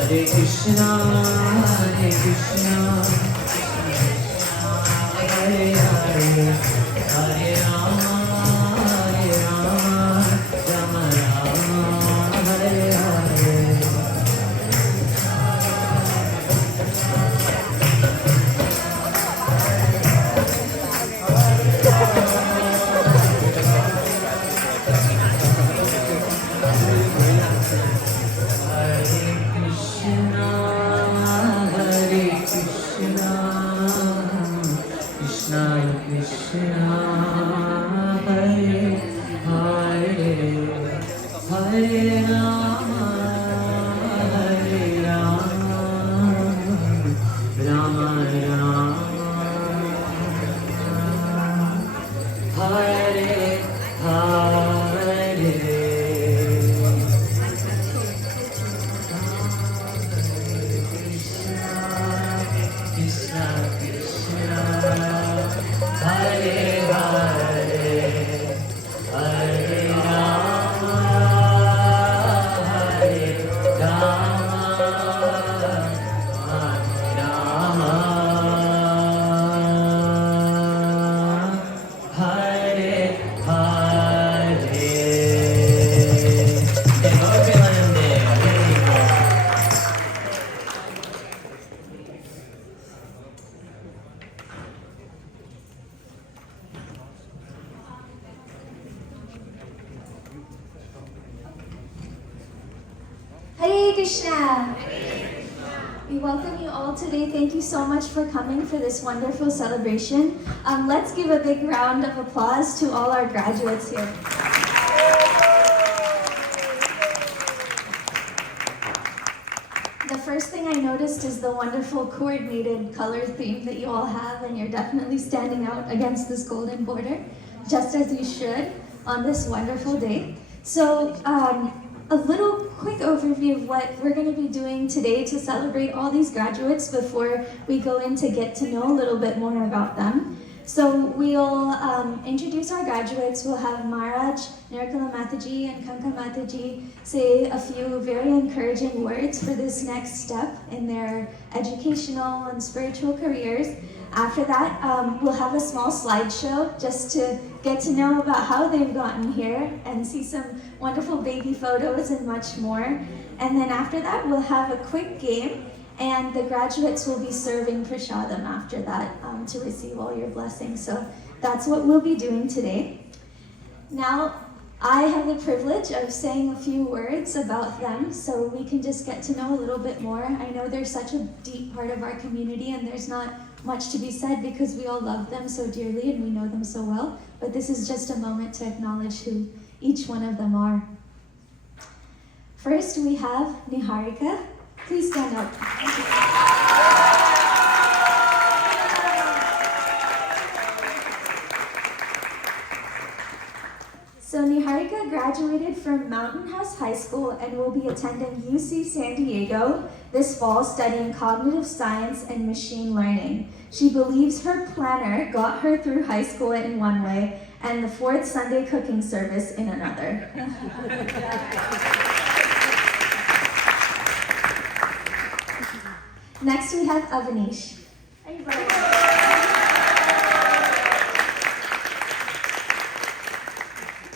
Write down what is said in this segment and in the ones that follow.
Hare Krishna, Hare Krishna, Hare Hare, Hare Rama, Rama Rama, Hare Rama, Rama Rama, Hare Hare. Krishna Krishna, Hare Hare, Hare Rama, Hare Rama, Rama, Hare Hare. 이렇게 하는데 Hare Krishna! We welcome you all today. Thank you so much for coming for this wonderful celebration. Let's give a big round of applause to all our graduates here. The first thing I noticed is the wonderful coordinated color theme that you all have, and you're definitely standing out against this golden border, just as you should on this wonderful day. So, a little quick overview of what we're going to be doing today to celebrate all these graduates before we go in to get to know a little bit more about them. So we'll introduce our graduates. We'll have Maharaj, Nirkala Mataji, and Kanka Mataji say a few very encouraging words for this next step in their educational and spiritual careers. After that, we'll have a small slideshow just to get to know about how they've gotten here and see some wonderful baby photos and much more. And then after that, we'll have a quick game, and the graduates will be serving prasadam after that to receive all your blessings. So that's what we'll be doing today. Now, I have the privilege of saying a few words about them so we can just get to know a little bit more. I know they're such a deep part of our community, and there's not much to be said because we all love them so dearly and we know them so well, but this is just a moment to acknowledge who each one of them are. First, we have Niharika. Please stand up. So Niharika graduated from Mountain House High School and will be attending UC San Diego this fall studying cognitive science and machine learning. She believes her planner got her through high school in one way and the fourth Sunday cooking service in another. Next we have Avanish.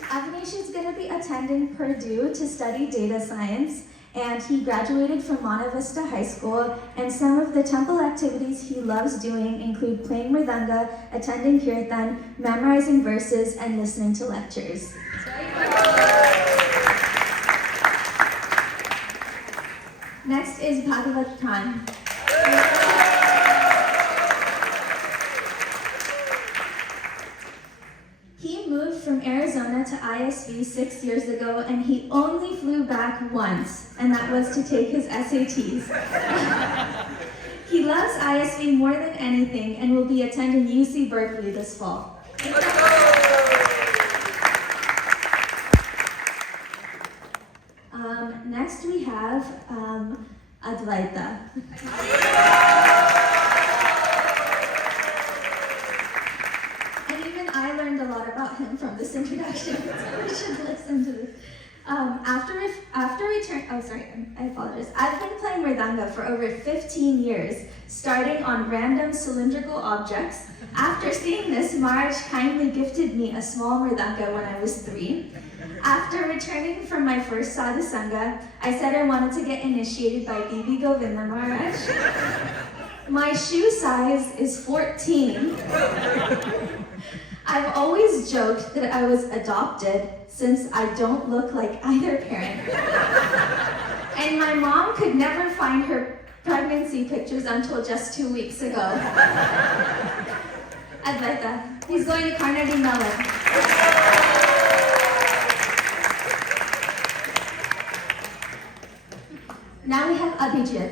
Avanish is going to be attending Purdue to study data science, and he graduated from Monte Vista High School, and some of the temple activities he loves doing include playing mridanga, attending kirtan, memorizing verses, and listening to lectures. Next is Bhagavat Khan. He moved from Arizona to ISV 6 years ago, and he only flew back once, and that was to take his SATs. He loves ISV more than anything and will be attending UC Berkeley this fall. Next we have Advaita. And even I learned a lot about him from this introduction, so we should listen to this. I apologize. I've been playing mridanga for over 15 years, starting on random cylindrical objects. After seeing this, Maharaj kindly gifted me a small mridanga when I was 3. After returning from my first sadhu sangha, I said I wanted to get initiated by Bibi Govinda Maharaj. My shoe size is 14. I've always joked that I was adopted since I don't look like either parent. And my mom could never find her pregnancy pictures until just 2 weeks ago. Advaita, he's going to Carnegie Mellon. Now we have Abhijit.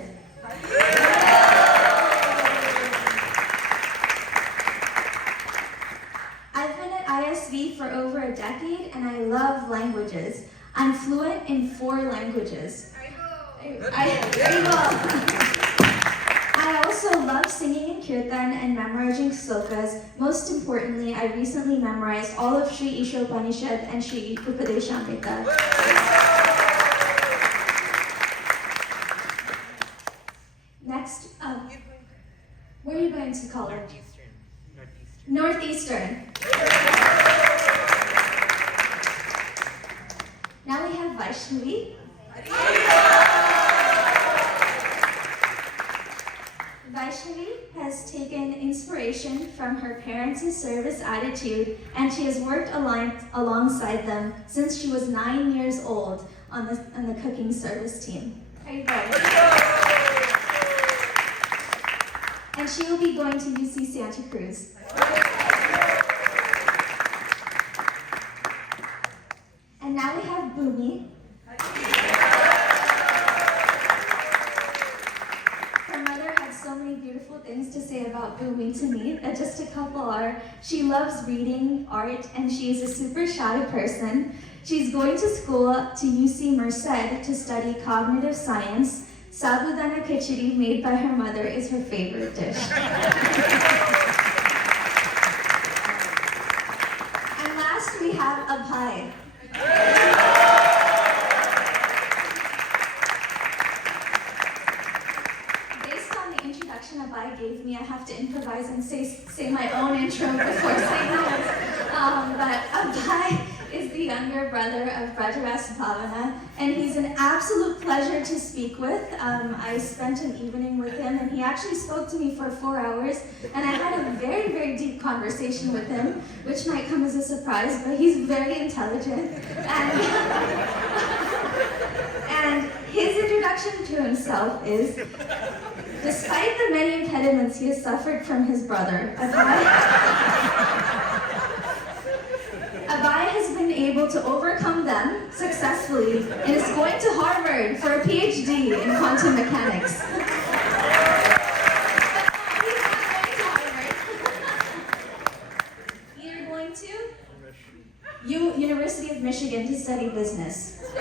I've been at ISV for over a decade and I love languages. I'm fluent in 4 languages. I also love singing in kirtan and memorizing slokas. Most importantly, I recently memorized all of Sri Isha Upanishad and Sri Upadeshamrita. Next, where are you going to college? Northeastern. Now we have Vaishnavi. Vaishnavi has taken inspiration from her parents' service attitude, and she has worked alongside them since she was 9 years old on the cooking service team. Are you ready? And she will be going to UC Santa Cruz. And now we have Bhumi. Her mother had so many beautiful things to say about Bhumi to me. Just a couple are, she loves reading, art, and she is a super shy person. She's going to school to UC Merced to study cognitive science. Sabudana khichdi made by her mother is her favorite dish. And last we have Abhay. Based on the introduction Abhay gave me, I have to improvise and say my own intro before saying that. But Abhay is the younger brother of Graduates Bhavana, and he's an absolute pleasure to speak with. I spent an evening with him, and he actually spoke to me for 4 hours, and I had a very, very deep conversation with him, which might come as a surprise, but he's very intelligent. And his introduction to himself is, despite the many impediments he has suffered from his brother, Abhay has been able to overcome them successfully and is going to Harvard for a PhD in quantum mechanics. But no, he's not going to Harvard. You're going to University of Michigan to study business. So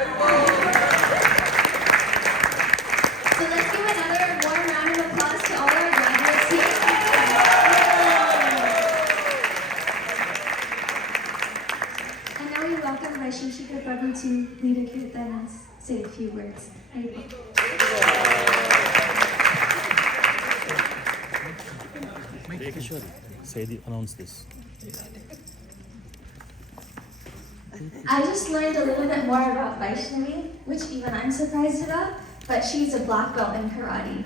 let's give another warm round of applause to all our graduates here. Welcome Vaishnavi Prabhu to lead a kirtan and say a few words. Announce this. I just learned a little bit more about Vaishnavi, which even I'm surprised about, but she's a black belt in karate.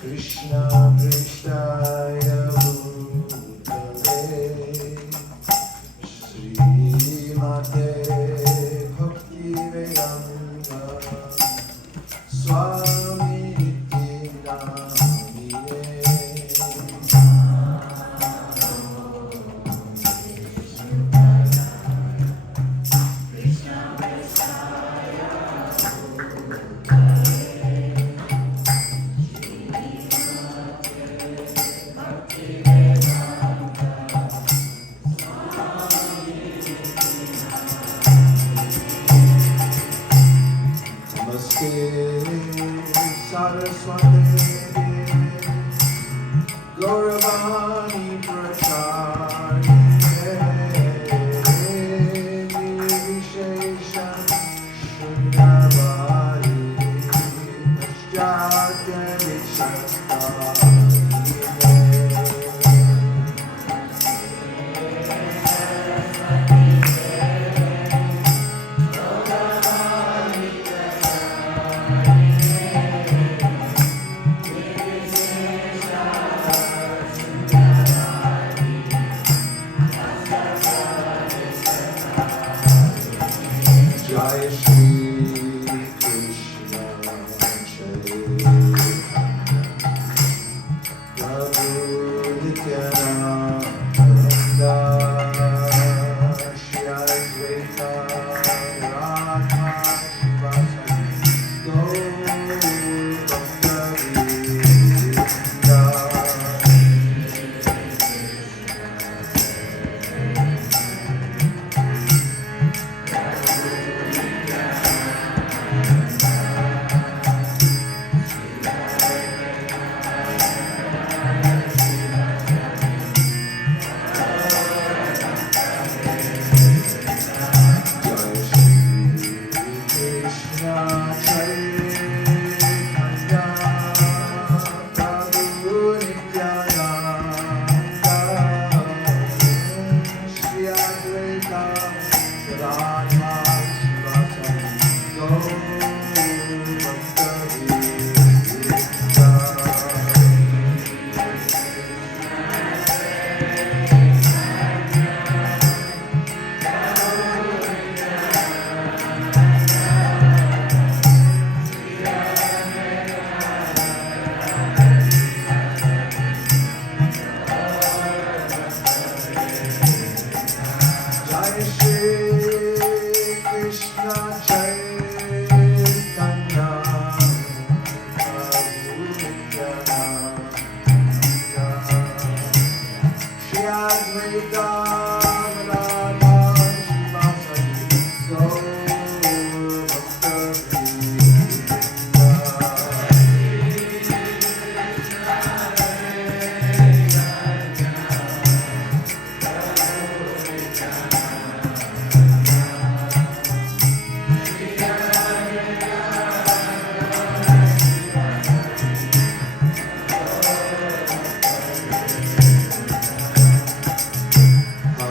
Krishna Krishnaya Bhutale Srimate Bhakti Vedanta Swami Niti Namine Krishna Krishna Advaita Radha Shivasati Gaur Bhakta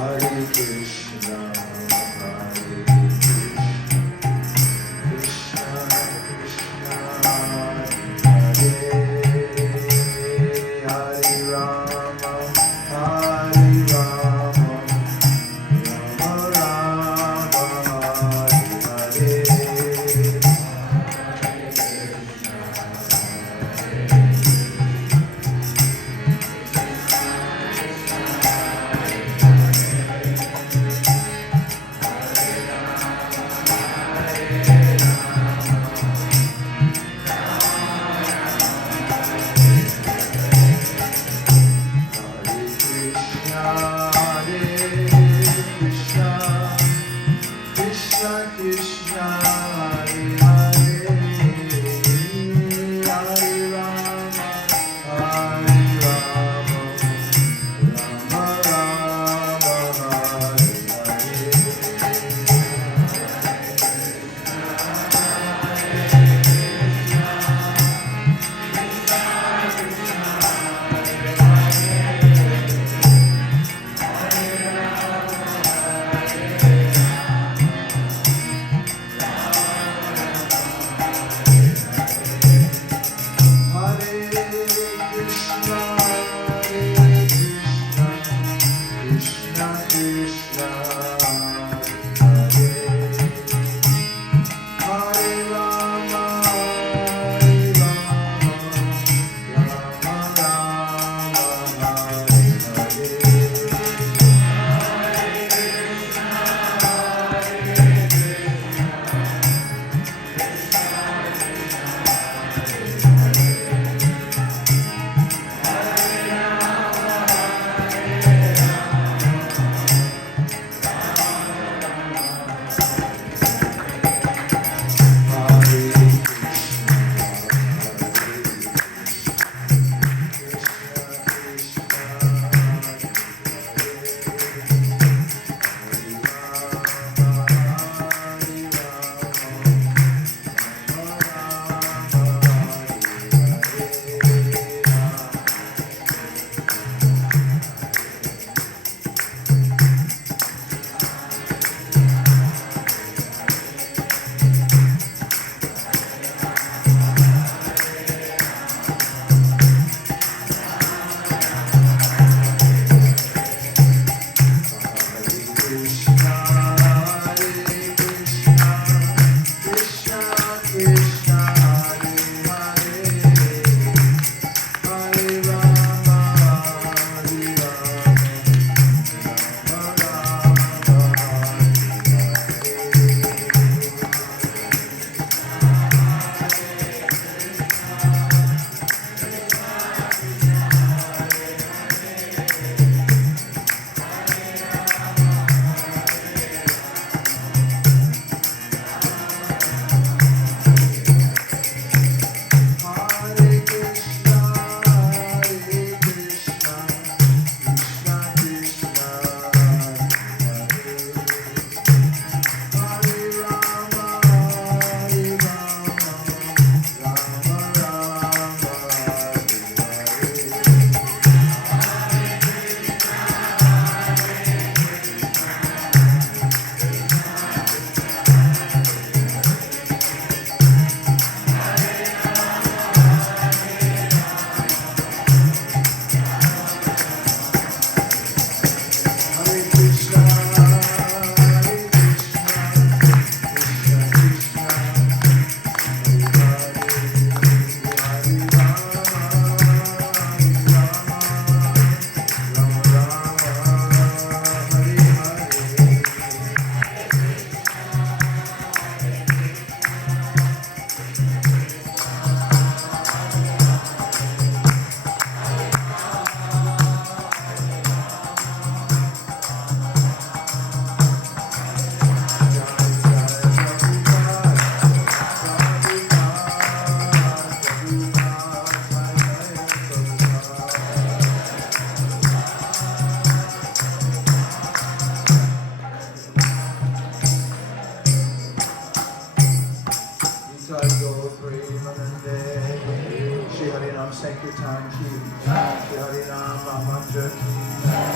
Bhagwan ki, Shri Harinam Mantra ki,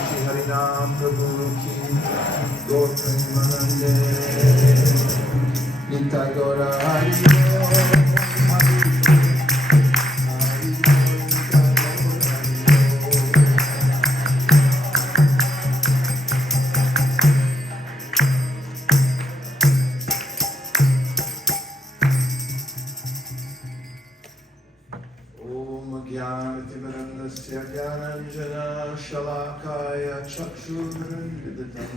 Shri Harinam Prabhu ki, Gaur Premanande, Nitai Gaura Hari Jnananjana Shalakaya Chakshurvidam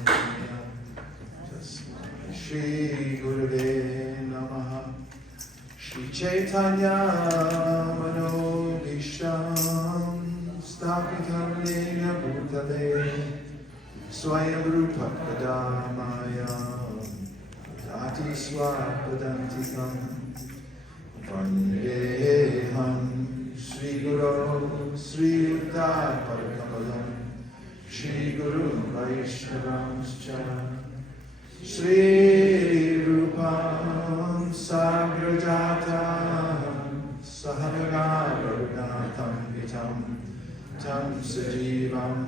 Tasmai Shri Gurave Namaha Shri Chaitanya Manobisham Stapitam Lena Bhutale Swayam Rupa Kadamaya Tati Swapadantikam Vandeham Sri Guru, Sri Yuddha Parikamalam, Shri Guru Vaishnavamscha, Shri Rupam Sagrajatam, Sahagana Raghunatham Vitam, Tam Sajivam,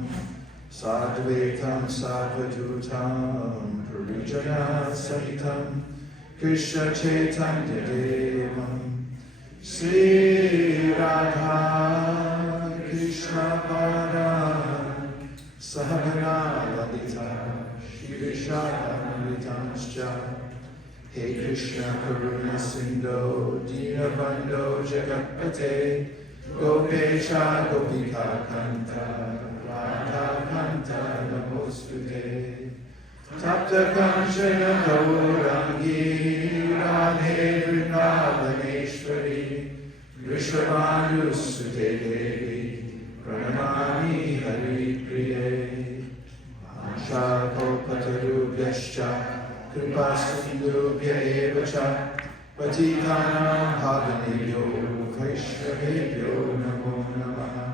Sadvaitam Sadvajutam, Parijana Sahitam, Krishna Chaitanya Devam, Sri Radha Krishna Pada Sahagana Lalita Shri Vishadamritanscha He Krishna Karuna Sindhu Dinabandho Jagatpate Gopesha Gopika Kanta Radha Kanta Namostute Tapta Kanchana Gaurangi Radhe Vrindavaneshwari Vrishabhanu Sute Devi Pranamami Hari Priye Vansha Kalpatarubhyascha Kripa Sindhubhya Evacha Patitanam Pavanebhyo Vaishnavebhyo Namo Namaha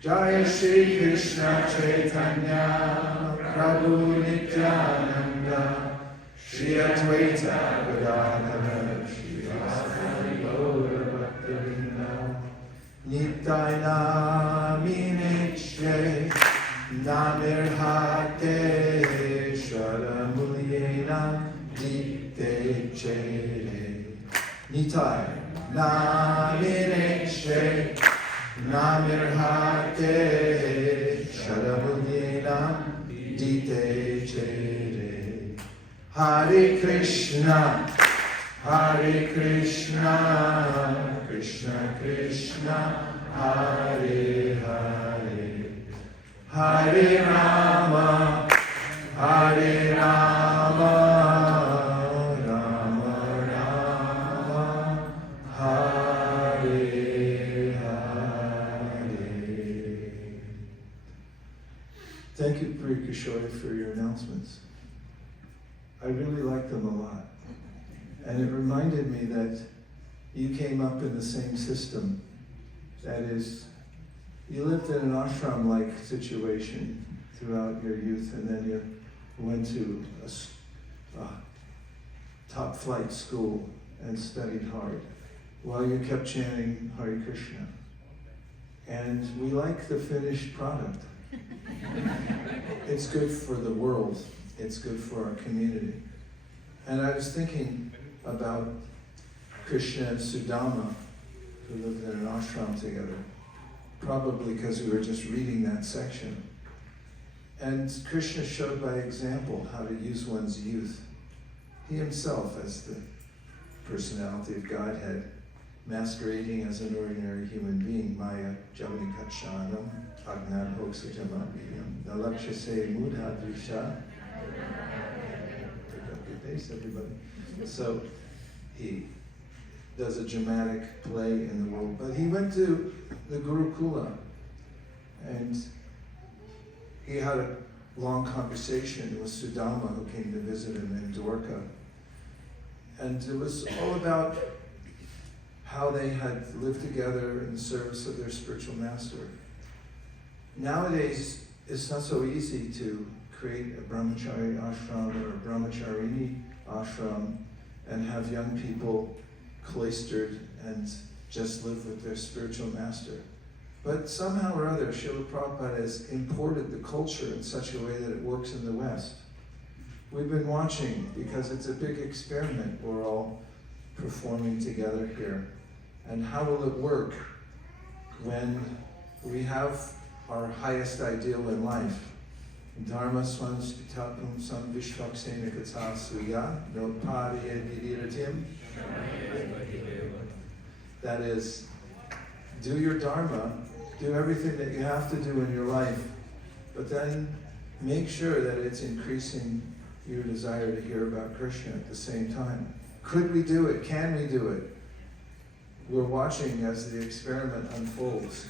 Jaya Shri Krishna Chaitanya Prabhu Nityananda Shri Advaita Gadadhara Shri Vasari Gaura Bhaktivinoda Nitai Namineche Namirhate Sharamulyena Dikte Chere Nitai Namineche Namirhate Sharamulyena Dite Chere Hare Krishna Krishna Krishna Hare Hare Hare Rama Rama Rama Hare Hare. Thank you, Pri Kishore, for your announcements. I really liked them a lot. And it reminded me that you came up in the same system. That is, you lived in an ashram-like situation throughout your youth, and then you went to a top flight school and studied hard while you kept chanting Hare Krishna. And we like the finished product. It's good for the world. It's good for our community. And I was thinking about Krishna and Sudama, who lived in an ashram together, probably because we were just reading that section. And Krishna showed by example how to use one's youth. He himself, as the personality of Godhead, masquerading as an ordinary human being, Maya Javani Katshanam, Agnan Hoksajamabhiyam, Nalakshase Mudhadrisha. Pick up your pace, everybody. So he does a dramatic play in the world. But he went to the Gurukula and he had a long conversation with Sudama, who came to visit him in Dwarka. And it was all about how they had lived together in the service of their spiritual master. Nowadays, it's not so easy to create a brahmachari ashram or a brahmacharini ashram and have young people cloistered and just live with their spiritual master. But somehow or other, Srila Prabhupada has imported the culture in such a way that it works in the West. We've been watching because it's a big experiment. We're all performing together here. And how will it work when we have our highest ideal in life? Dharma swam spitakum sam vishvaksena katha suya no pariya nidiratim. That is, do your Dharma, do everything that you have to do in your life, but then make sure that it's increasing your desire to hear about Krishna at the same time. Could we do it? Can we do it? We're watching as the experiment unfolds,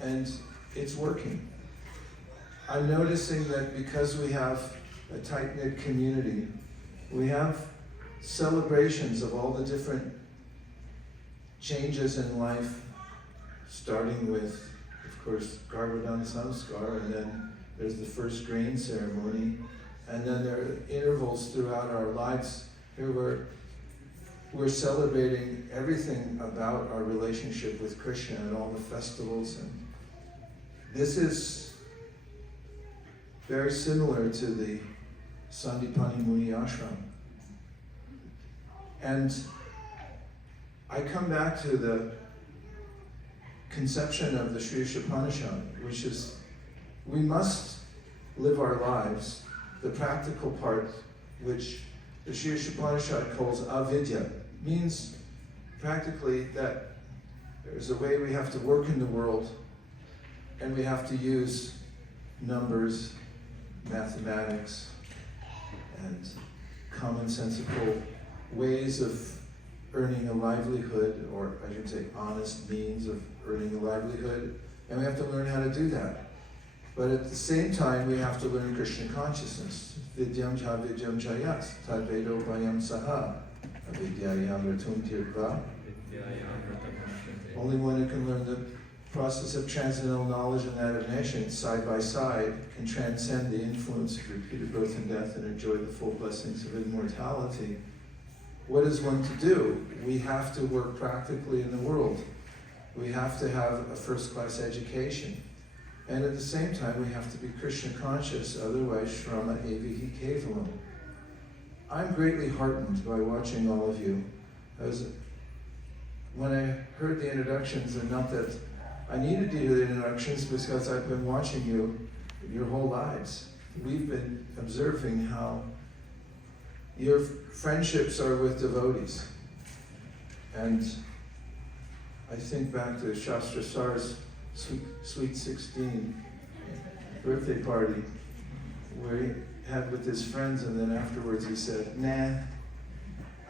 and it's working. I'm noticing that because we have a tight-knit community, we have celebrations of all the different changes in life, starting with, of course, Garbhadan Samskar, and then there's the first grain ceremony, and then there are intervals throughout our lives here where we're celebrating everything about our relationship with Krishna and all the festivals. And this is very similar to the Sandipani Muni Ashram. And I come back to the conception of the Sri Upanishad, which is we must live our lives, the practical part, which the Sri Upanishad calls avidya, means practically that there's a way we have to work in the world, and we have to use numbers, mathematics, and commonsensical ways of earning a livelihood, or I should say honest means of earning a livelihood, and we have to learn how to do that. But at the same time, we have to learn Krishna consciousness. Vidyam cha vidyam chayas, tad vedo bayam saha, avidyayam ratum tirtva. Only one who can learn the process of transcendental knowledge and that of nation side by side can transcend the influence of repeated birth and death and enjoy the full blessings of immortality. What is one to do? We have to work practically in the world. We have to have a first-class education. And at the same time, we have to be Krishna conscious, otherwise Shrama Evihi Kevalam. I'm greatly heartened by watching all of you. When I heard the introductions, and not that I needed to hear the introductions because I've been watching you your whole lives. We've been observing how your friendships are with devotees. And I think back to Shastra Sar's Sweet 16 birthday party where he had with his friends, and then afterwards he said, nah,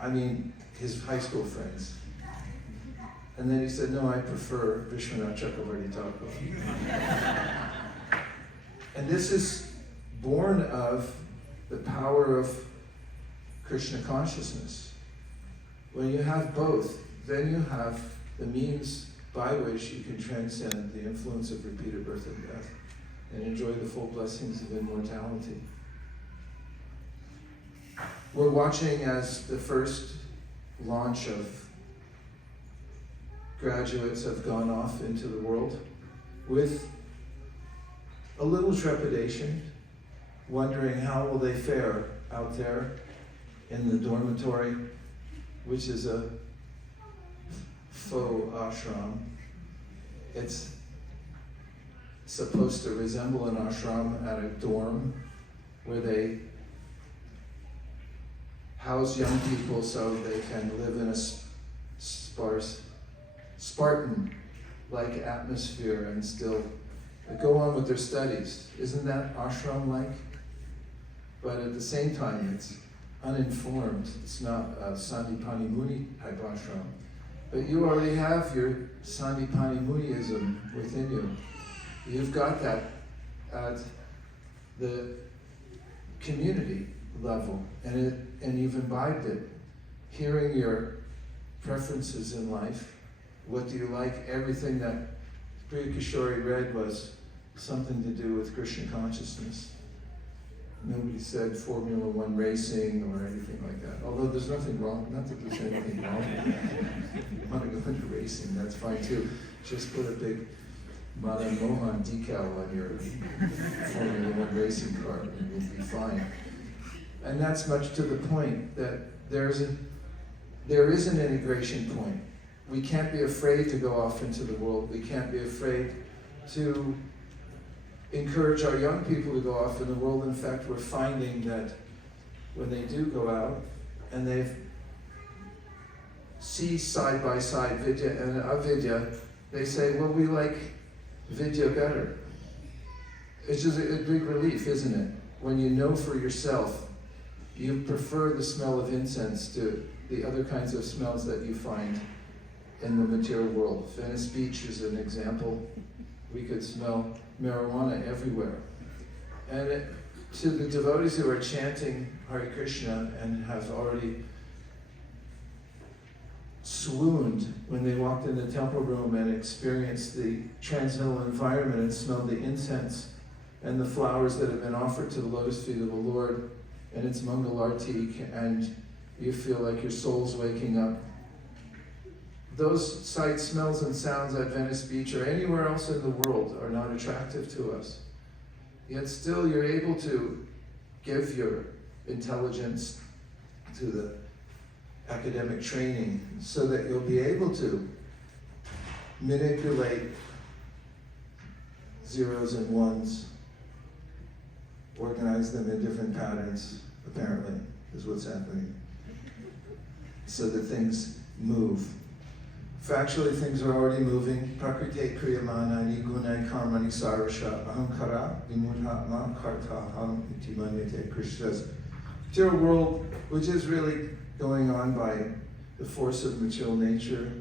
I mean his high school friends. And then he said, no, I prefer Vishwanath Chakravarti Thakur. And this is born of the power of Krishna consciousness. When you have both, then you have the means by which you can transcend the influence of repeated birth and death and enjoy the full blessings of immortality. We're watching as the first launch of graduates have gone off into the world with a little trepidation, wondering how will they fare out there in the dormitory, which is a faux ashram. It's supposed to resemble an ashram at a dorm where they house young people so they can live in a sparse, Spartan-like atmosphere and still go on with their studies. Isn't that ashram-like? But at the same time, it's uninformed. It's not a Sandipani Muni type ashram. But you already have your Sandipani Muniism within you. You've got that at the community level, and you've imbibed it. Hearing your preferences in life, what do you like? Everything that Priya Kishori read was something to do with Krishna consciousness. Nobody said Formula One racing or anything like that. Although there's nothing wrong, not that there's anything wrong with that. If you want to go into racing, that's fine too. Just put a big Madan Mohan decal on your Formula One racing car, and you'll be fine. And that's much to the point that there is an integration point. We can't be afraid to go off into the world. We can't be afraid to encourage our young people to go off in the world. In fact, we're finding that when they do go out and they see side by side Vidya and Avidya, they say, well, we like Vidya better. It's just a big relief, isn't it? When you know for yourself, you prefer the smell of incense to the other kinds of smells that you find in the material world. Venice Beach is an example. We could smell marijuana everywhere. And to the devotees who are chanting Hare Krishna and have already swooned when they walked in the temple room and experienced the transcendental environment and smelled the incense and the flowers that have been offered to the lotus feet of the Lord, and it's Mangalarti, and you feel like your soul's waking up. Those sights, smells, and sounds at Venice Beach or anywhere else in the world are not attractive to us. Yet still you're able to give your intelligence to the academic training so that you'll be able to manipulate zeros and ones, organize them in different patterns, apparently, is what's happening, so that things move. Factually, things are already moving. Prakrite kriyamana nigunai karmani sarasha ahankara vimudhatma kartaham iti manyate. Krishna says, material world, which is really going on by the force of material nature,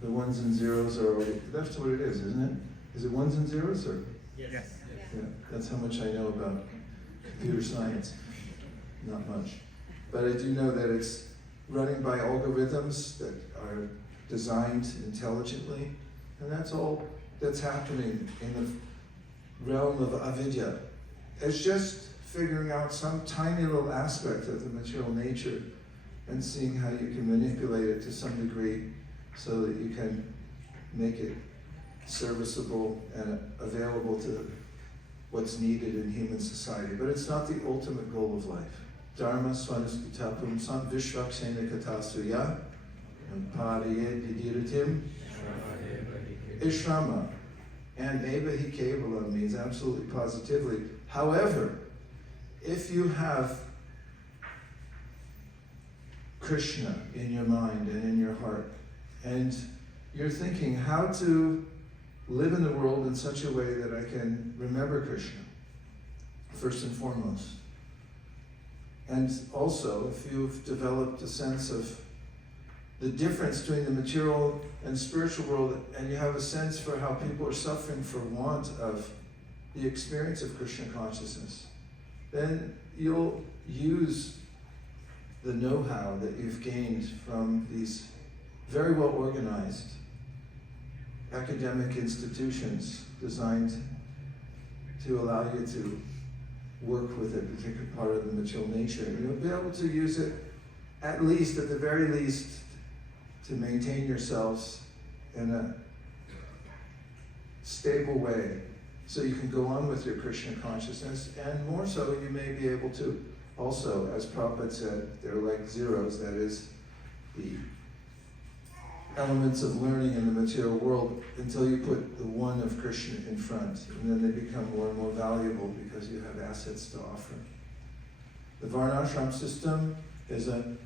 the ones and zeros are already, that's what it is, isn't it? Is it ones and zeros or? Yes. Yeah, that's how much I know about computer science. Not much. But I do know that it's running by algorithms that are designed intelligently, and that's all that's happening in the realm of avidya. It's just figuring out some tiny little aspect of the material nature and seeing how you can manipulate it to some degree so that you can make it serviceable and available to what's needed in human society. But it's not the ultimate goal of life. Dharma svanastutapum sam vishvaksena katasuya pariye vidiratim ishrama. And eva hi kevala means absolutely positively. However, if you have Krishna in your mind and in your heart, and you're thinking how to live in the world in such a way that I can remember Krishna, first and foremost. And also, if you've developed a sense of the difference between the material and spiritual world, and you have a sense for how people are suffering for want of the experience of Krishna consciousness, then you'll use the know-how that you've gained from these very well organized academic institutions designed to allow you to work with a particular part of the material nature. And you'll be able to use it, at least, at the very least, to maintain yourselves in a stable way so you can go on with your Krishna consciousness, and more so you may be able to also, as Prabhupada said, they're like zeros, that is, the elements of learning in the material world, until you put the one of Krishna in front, and then they become more and more valuable because you have assets to offer. The Varnashram system is a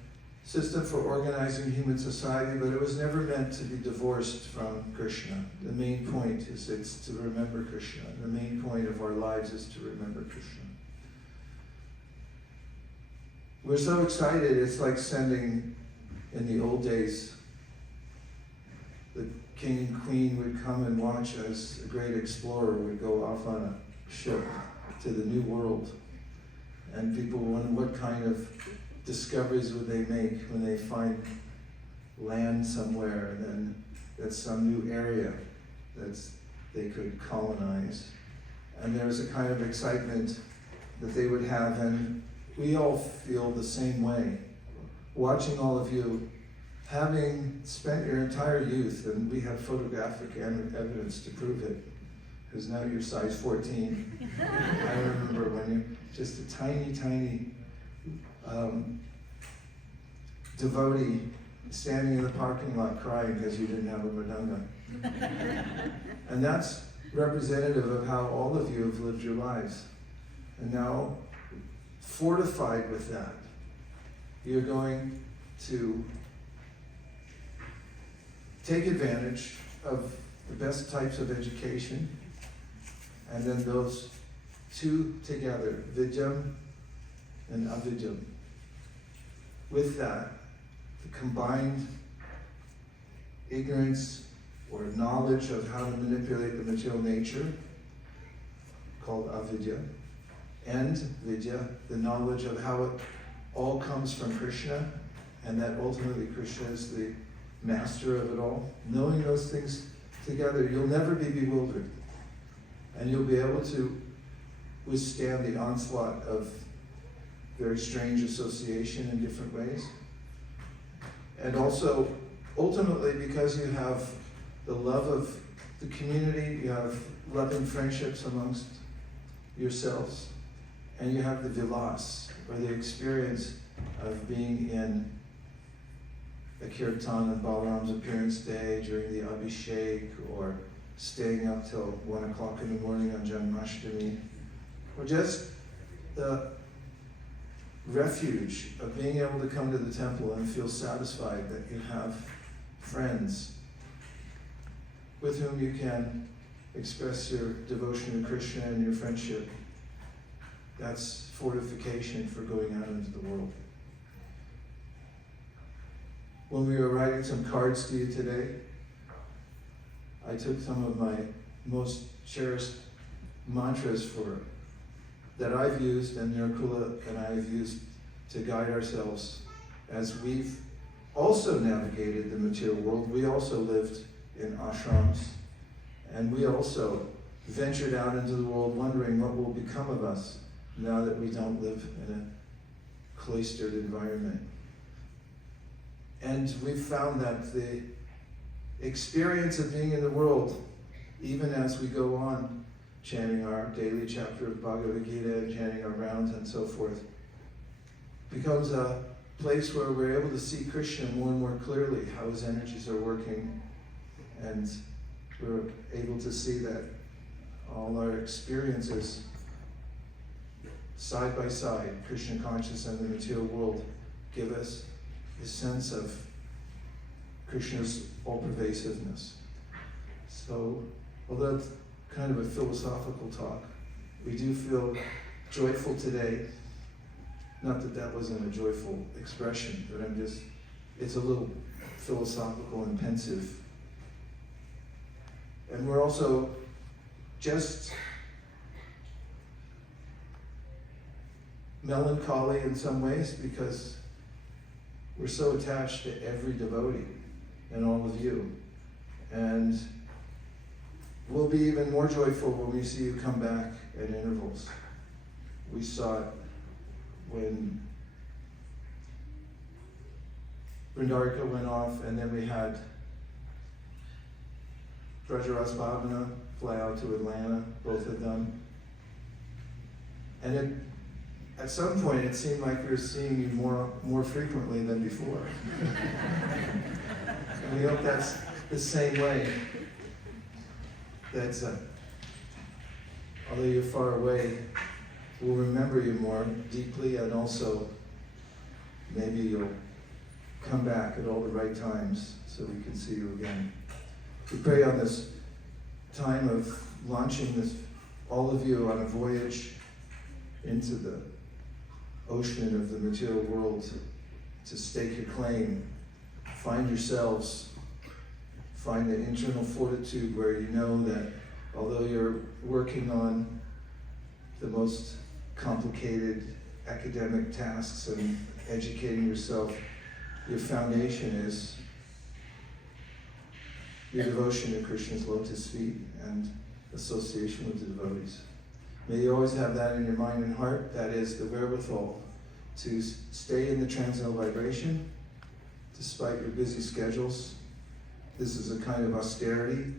system for organizing human society, but it was never meant to be divorced from Krishna. The main point is it's to remember Krishna. The main point of our lives is to remember Krishna. We're so excited, it's like sending, in the old days, the king and queen would come and watch as a great explorer would go off on a ship to the new world. And people wonder what kind of discoveries would they make when they find land somewhere, and then that's some new area that they could colonize. And there's a kind of excitement that they would have, and we all feel the same way. Watching all of you, having spent your entire youth, and we have photographic evidence to prove it, because now you're size 14. I remember when you're just a tiny, tiny devotee standing in the parking lot crying because you didn't have a mridanga. And that's representative of how all of you have lived your lives. And now, fortified with that, you're going to take advantage of the best types of education, and then those two together, vidyam and avidyam. With that, the combined ignorance or knowledge of how to manipulate the material nature, called avidya, and vidya, the knowledge of how it all comes from Krishna, and that ultimately Krishna is the master of it all. Knowing those things together, you'll never be bewildered. And you'll be able to withstand the onslaught of very strange association in different ways. And also, ultimately, because you have the love of the community, you have loving friendships amongst yourselves, and you have the vilas, or the experience of being in a kirtan on Balaram's appearance day during the Abhishek, or staying up till 1 o'clock in the morning on Janmashtami, or just the refuge of being able to come to the temple and feel satisfied that you have friends with whom you can express your devotion to Krishna and your friendship. That's fortification for going out into the world. When we were writing some cards to you today, I took some of my most cherished mantras that I've used, and Nirkula and I have used to guide ourselves as we've also navigated the material world. We also lived in ashrams, and we also ventured out into the world wondering what will become of us now that we don't live in a cloistered environment. And we've found that the experience of being in the world, even as we go on chanting our daily chapter of Bhagavad Gita and chanting our rounds and so forth, becomes a place where we're able to see Krishna more and more clearly, how his energies are working, and we're able to see that all our experiences side by side, Krishna consciousness and the material world, give us a sense of Krishna's all-pervasiveness. So, although it's kind of a philosophical talk, we do feel joyful today. Not that that wasn't a joyful expression, but it's a little philosophical and pensive. And we're also just melancholy in some ways because we're so attached to every devotee and all of you. And we'll be even more joyful when we see you come back at intervals. We saw it when Vrindarika went off, and then we had Brajaras Bhavana fly out to Atlanta, both of them. And at some point it seemed like we were seeing you more frequently than before. And we hope that's the same way. That although you're far away, we'll remember you more deeply, and also maybe you'll come back at all the right times so we can see you again. We pray on this time of launching all of you on a voyage into the ocean of the material world to stake your claim, find yourselves, find the internal fortitude where you know that although you're working on the most complicated academic tasks and educating yourself, your foundation is your devotion to Krishna's lotus feet and association with the devotees. May you always have that in your mind and heart. That is the wherewithal to stay in the transcendental vibration despite your busy schedules. This is a kind of austerity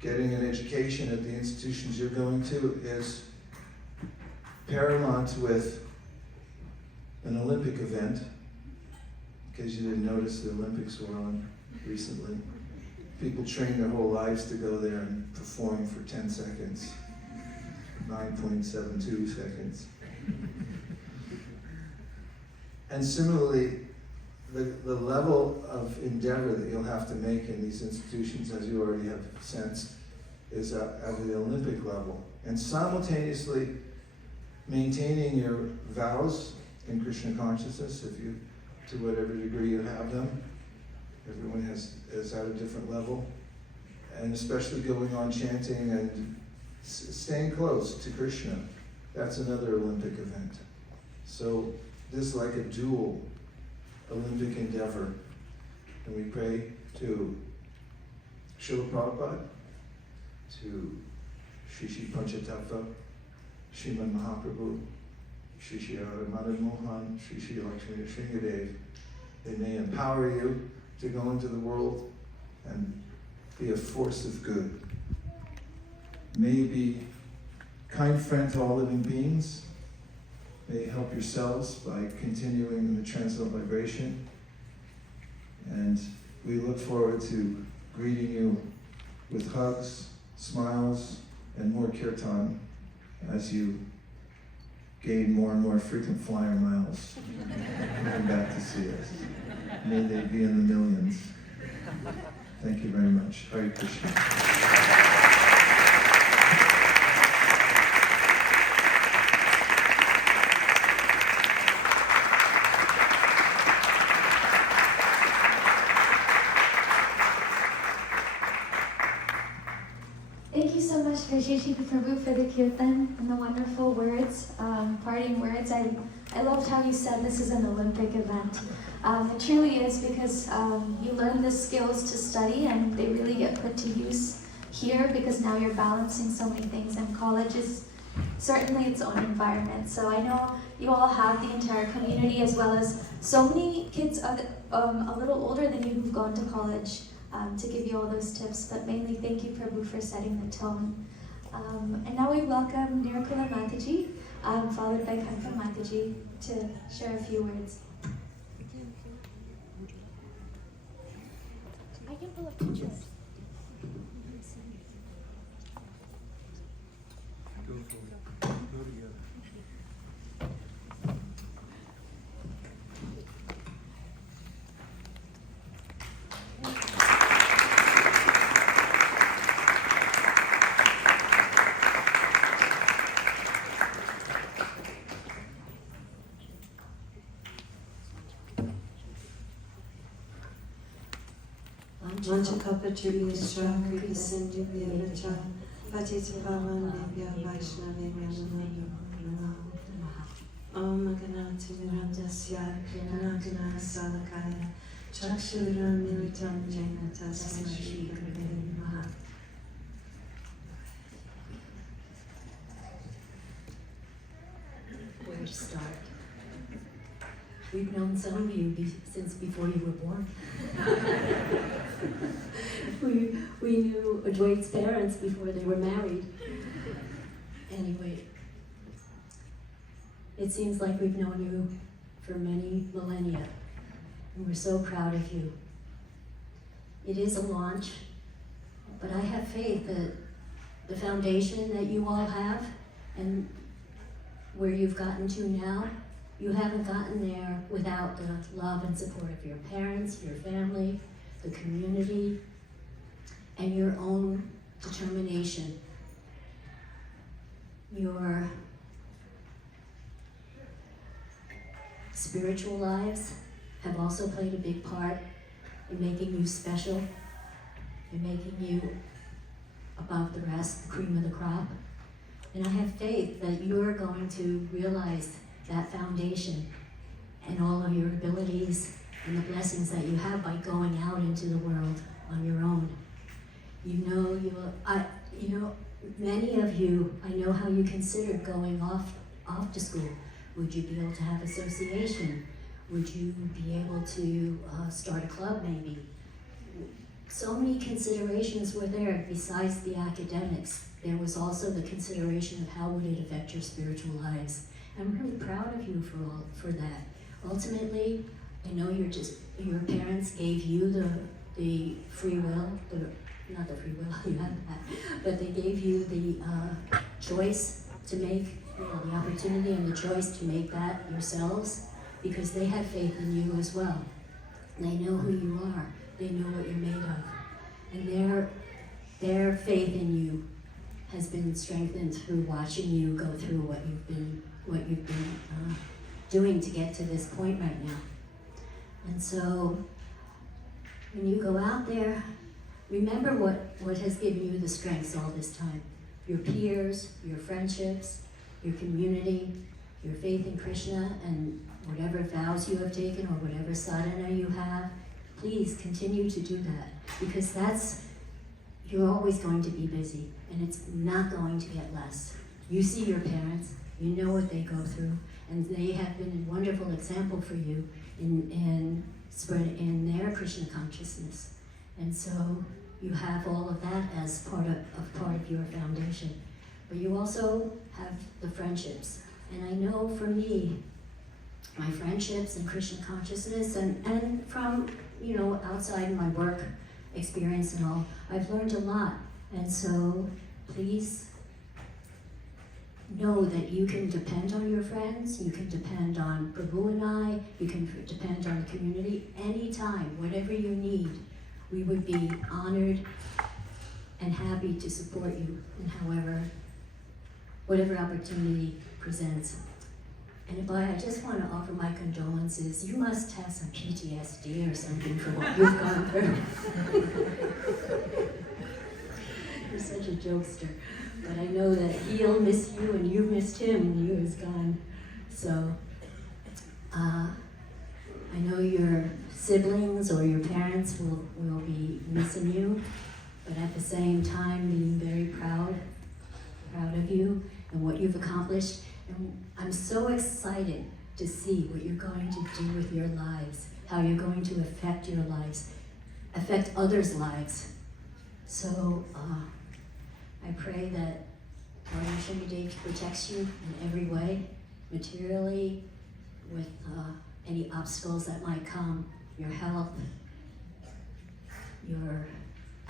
getting an education at the institutions you're going to is paramount with an Olympic event. In case you didn't notice, the Olympics were on recently. People train their whole lives to go there and perform for 10 seconds, 9.72 seconds. And similarly, the level of endeavor that you'll have to make in these institutions, as you already have sensed, is at the Olympic level. And simultaneously maintaining your vows in Krishna consciousness, to whatever degree you have them. Everyone is at a different level. And especially going on chanting and staying close to Krishna. That's another Olympic event. So this is like a dual Olympic endeavor. And we pray to Srila Prabhupada, to Shri Shri Panchatattva, Srimad Mahaprabhu, Shri Shri Radha Madan Mohan, Shri Shri Lakshmi Nrsimhadev. They may empower you to go into the world and be a force of good. May you be kind friend to all living beings. May you help yourselves by continuing in the transcendental vibration. And we look forward to greeting you with hugs, smiles, and more kirtan as you gain more and more frequent flyer miles coming back to see us. May they be in the millions. Thank you very much. Hare Krishna. Thank you so much, Shri Prabhu, for the kirtan and the wonderful words, parting words. I loved how you said this is an Olympic event. It truly is, because you learn the skills to study and they really get put to use here, because now you're balancing so many things, and college is certainly its own environment. So I know you all have the entire community, as well as so many kids a little older than you who've gone to college, to give you all those tips, but mainly thank you, Prabhu, for setting the tone. And now we welcome Nirukula Mataji, followed by Kanka Mataji, to share a few words. I can pull up pictures. Manchakapachuriyascha Kripasindhiviracha Patitapavandebhya Vaishnavebhya Namo Om Ganati Mirandasya Kirtanagana Salakaya Chakshura Militam Jaina Tasma Shri Gurave Namaha. Where to start? We've known some of you since before you were born. we knew Adwait's parents before they were married. Anyway, it seems like we've known you for many millennia, and we're so proud of you. It is a launch, but I have faith that the foundation that you all have and where you've gotten to now, you haven't gotten there without the love and support of your parents, your family, the community, and your own determination. Your spiritual lives have also played a big part in making you special, in making you above the rest, the cream of the crop. And I have faith that you're going to realize that foundation and all of your abilities and the blessings that you have by going out into the world on your own. Many of you, I know how you considered going off to school. Would you be able to have association? Would you be able to start a club maybe? so many considerations were there besides the academics. There was also the consideration of how would it affect your spiritual lives. I'm really proud of you for that. Ultimately, I know your parents gave you the free will, not the free will, you have that, but they gave you the choice to make, the opportunity and the choice to make that yourselves, because they had faith in you as well. They know who you are. They know what you're made of. And their faith in you has been strengthened through watching you go through what you've been doing to get to this point right now. And so, when you go out there, remember what has given you the strengths all this time. Your peers, your friendships, your community, your faith in Krishna, and whatever vows you have taken or whatever sadhana you have. Please continue to do that, because you're always going to be busy, and it's not going to get less. You see your parents, you know what they go through, and they have been a wonderful example for you in their Krishna consciousness. And so you have all of that as part of your foundation. But you also have the friendships. And I know for me, my friendships and Krishna consciousness and from, outside my work experience and all, I've learned a lot. And so please know that you can depend on your friends, you can depend on Prabhu and I, you can depend on the community anytime, whatever you need. We would be honored and happy to support you in whatever opportunity presents. And Abhay, I just want to offer my condolences. You must have some PTSD or something for what you've gone through. You're such a jokester. But I know that he'll miss you and you missed him when he was gone. So, I know your siblings or your parents will be missing you, but at the same time being very proud of you and what you've accomplished. And I'm so excited to see what you're going to do with your lives, how you're going to affect your lives, affect others' lives. So I pray that Lord Shamidev protects you in every way, materially, with any obstacles that might come, your health, your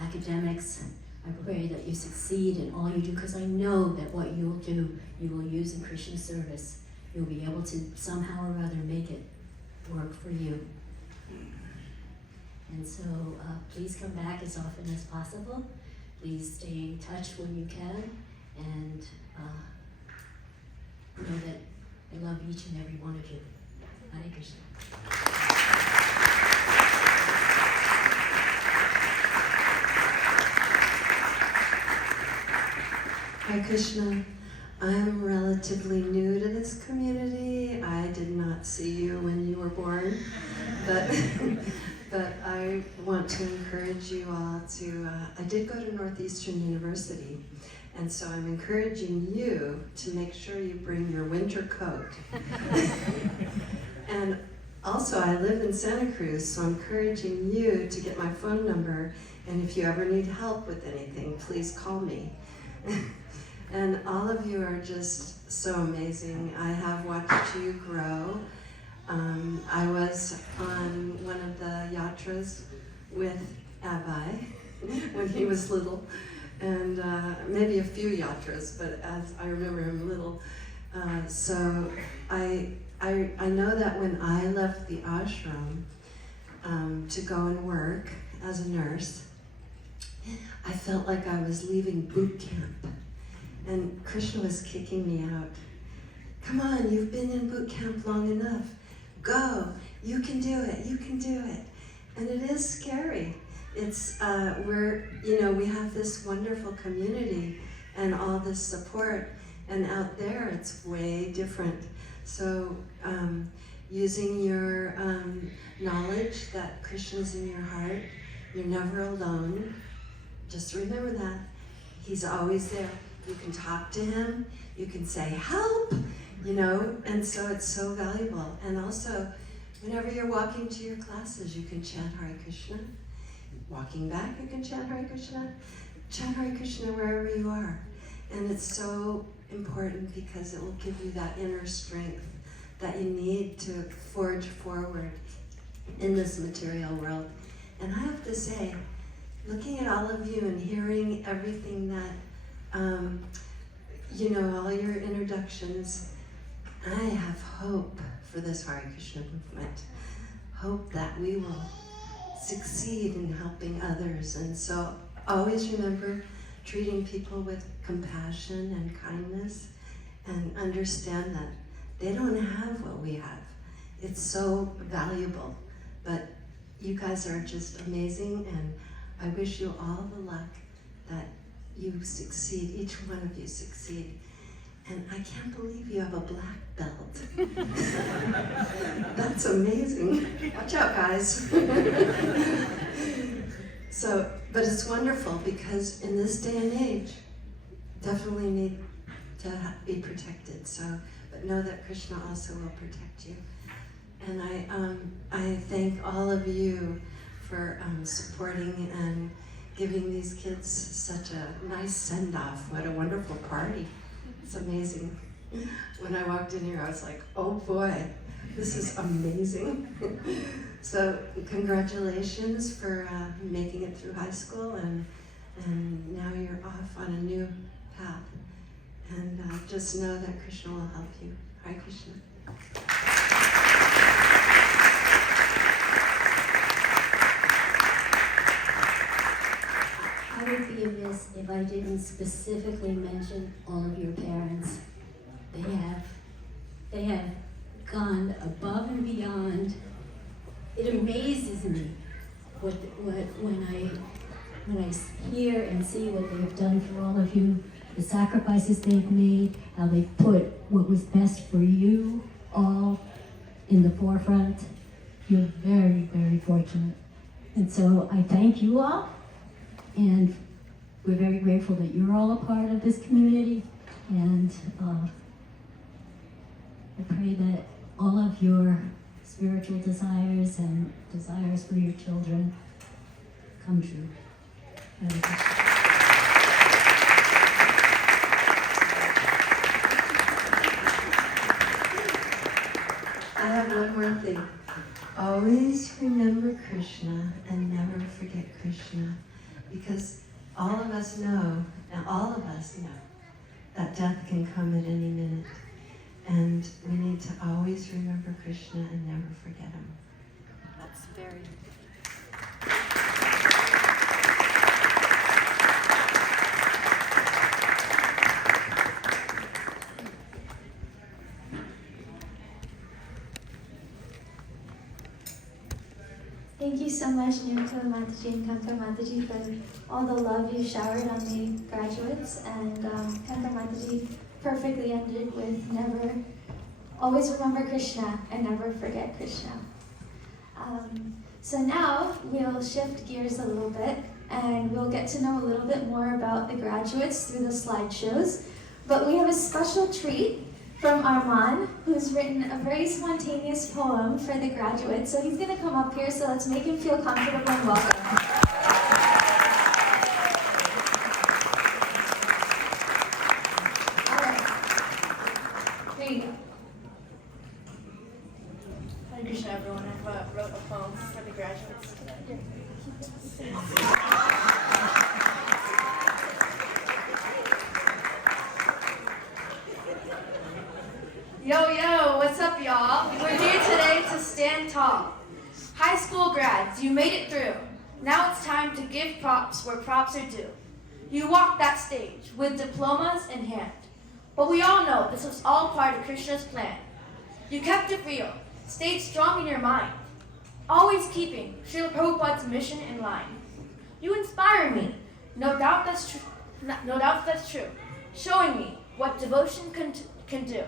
academics. I pray that you succeed in all you do, because I know that what you'll do, you will use in Krishna service. You'll be able to somehow or other make it work for you. And so please come back as often as possible. Please stay in touch when you can, and know that I love each and every one of you. Hare Krishna. Hare Krishna. I'm relatively new to this community. I did not see you when you were born, but I want to encourage you all to, I did go to Northeastern University, and so I'm encouraging you to make sure you bring your winter coat. And also, I live in Santa Cruz, so I'm encouraging you to get my phone number, and if you ever need help with anything, please call me. And all of you are just so amazing. I have watched you grow. I was on one of the yatras with Abhay when he was little, and maybe a few yatras, but as I remember him little. So I know that when I left the ashram to go and work as a nurse, I felt like I was leaving boot camp. And Krishna was kicking me out. Come on, you've been in boot camp long enough. Go, you can do it, you can do it. And it is scary. It's, we have this wonderful community and all this support, and out there it's way different. So using your knowledge that Krishna's in your heart, you're never alone. Just remember that. He's always there. You can talk to him, you can say, help, and so it's so valuable. And also, whenever you're walking to your classes, you can chant Hare Krishna. walking back, you can chant Hare Krishna. Chant Hare Krishna wherever you are. And it's so important because it will give you that inner strength that you need to forge forward in this material world. And I have to say, looking at all of you and hearing everything that, all your introductions, I have hope for this Hare Krishna movement. Hope that we will succeed in helping others. And so always remember treating people with compassion and kindness, and understand that they don't have what we have. It's so valuable. But you guys are just amazing, and I wish you all the luck that you succeed, each one of you succeed. And I can't believe you have a black belt. That's amazing. Watch out, guys. But it's wonderful because in this day and age, definitely need to be protected. But know that Krishna also will protect you. And I thank all of you for supporting and giving these kids such a nice send-off. What a wonderful party. It's amazing. When I walked in here, I was like, oh boy, this is amazing. So congratulations for making it through high school, and now you're off on a new path. And just know that Krishna will help you. Hare Krishna. I would be amiss if I didn't specifically mention all of your parents. They have gone above and beyond. It amazes me when I hear and see what they've done for all of you, the sacrifices they've made, how they put what was best for you all in the forefront. You're very, very fortunate. And so I thank you all, and we're very grateful that you're all a part of this community, and I pray that all of your spiritual desires and desires for your children come true. I have one more thing. Always remember Krishna and never forget Krishna, because all of us know that death can come at any minute. And we need to always remember Krishna and never forget him. That's very... Thank you so much, Nimka Mataji and Kanka Mataji, for all the love you showered on the graduates. And Kanka Mataji perfectly ended with never, always remember Krishna and never forget Krishna. So now we'll shift gears a little bit, and we'll get to know a little bit more about the graduates through the slideshows. But we have a special treat from Arman, who's written a very spontaneous poem for the graduates. So he's going to come up here, so let's make him feel comfortable and welcome. All right. Here you go. Hare Krishna, everyone. I wrote a poem for the graduates today. Yo, yo, what's up, y'all? We're here today to stand tall. High school grads, you made it through. Now it's time to give props where props are due. You walked that stage with diplomas in hand. But we all know this was all part of Krishna's plan. You kept it real, stayed strong in your mind, always keeping Srila Prabhupada's mission in line. You inspire me, no doubt that's true, showing me what devotion can do.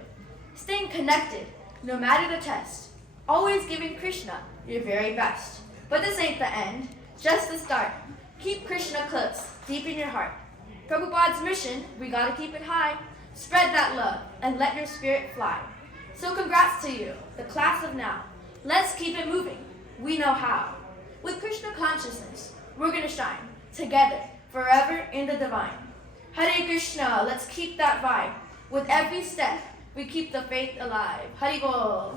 Staying connected, no matter the test, always giving Krishna your very best. But this ain't the end, just the start. Keep Krishna close, deep in your heart. Prabhupada's mission, we gotta keep it high. Spread that love and let your spirit fly. So congrats to you, the class of now. Let's keep it moving, we know how. With Krishna consciousness, we're gonna shine together, forever in the divine. Hare Krishna, let's keep that vibe. With every step, we keep the faith alive. Hari Bol.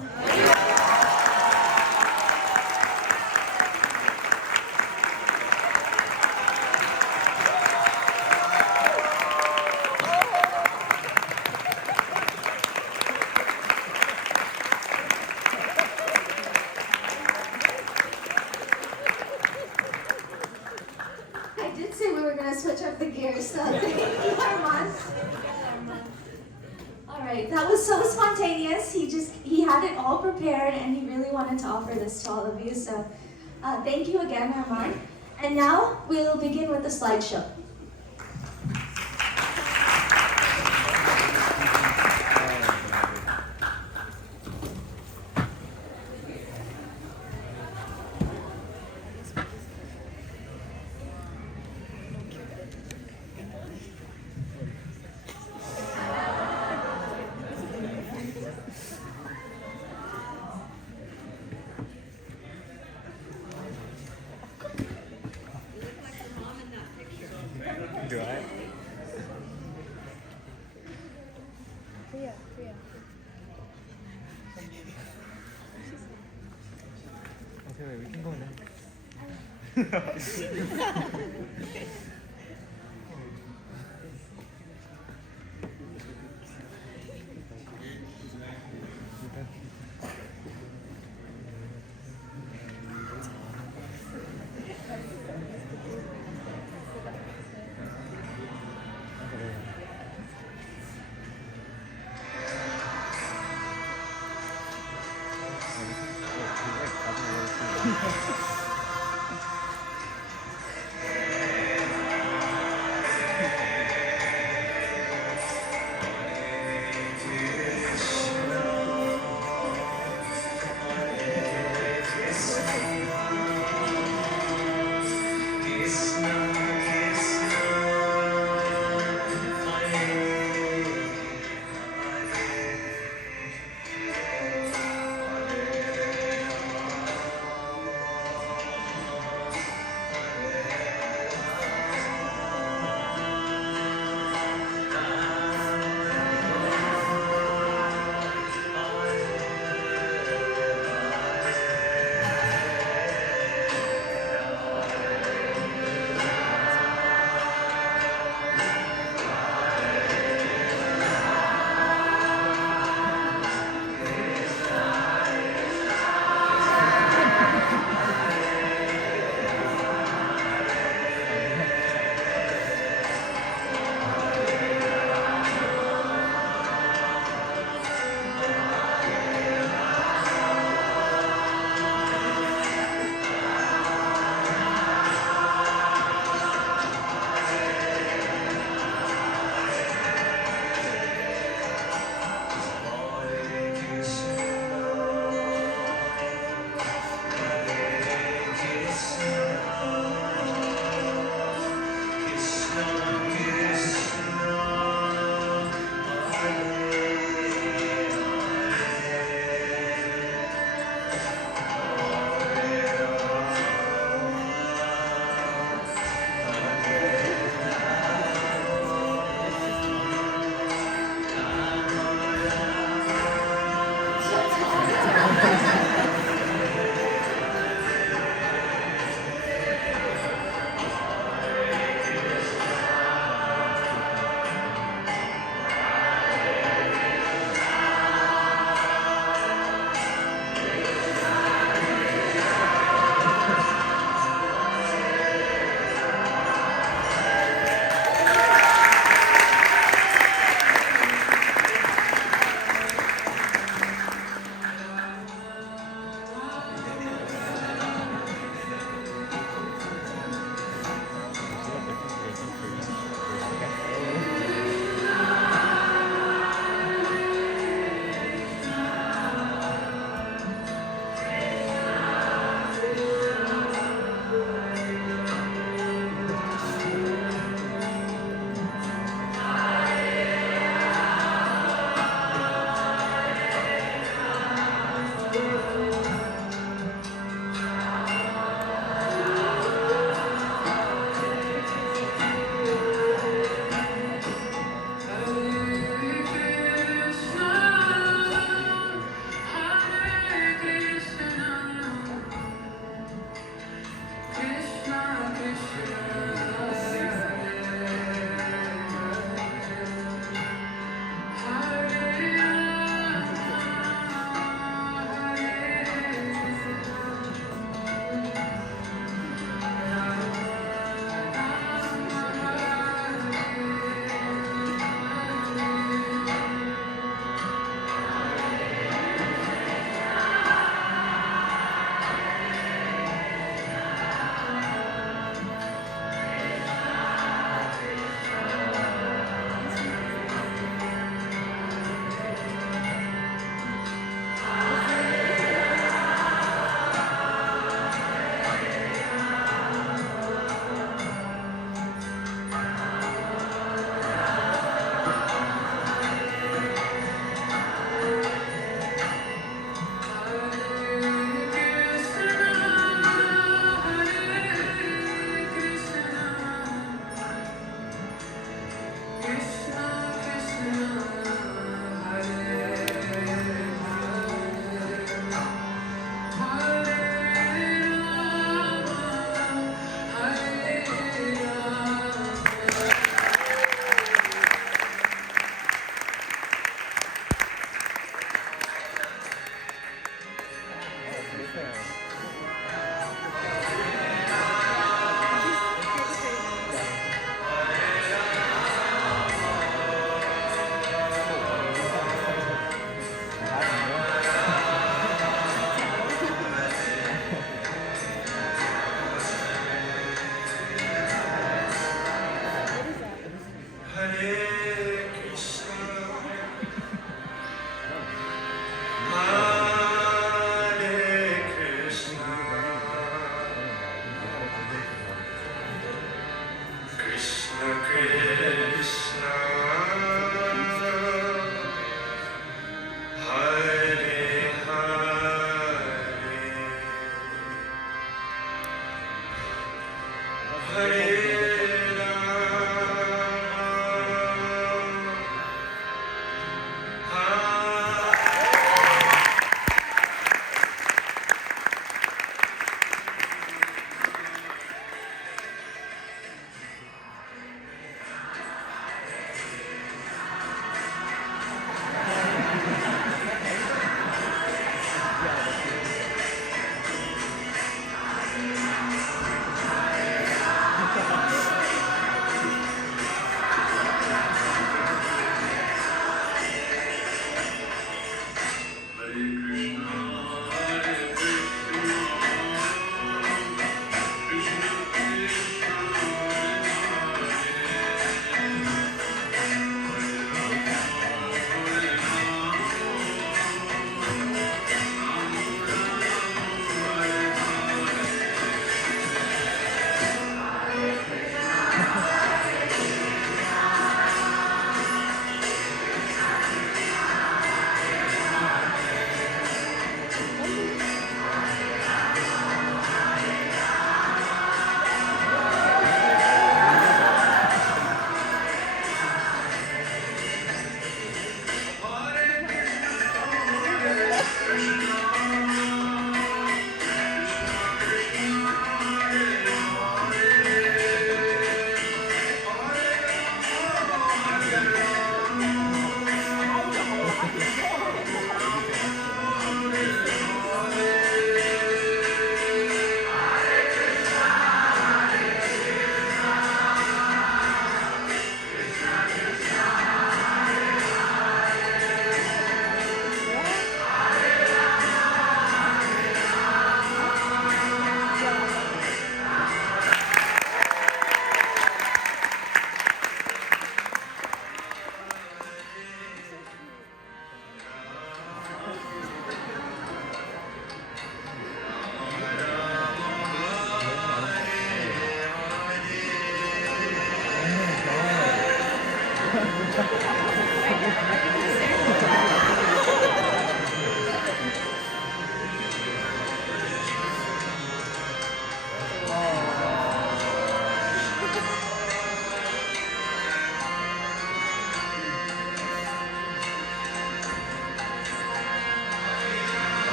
I did say we were going to switch up the gears, so thank you, Armand. All right, that was so spontaneous. He had it all prepared, and he really wanted to offer this to all of you. So thank you again, Armand. And now we'll begin with the slideshow. Do I? Okay, wait, we can go now.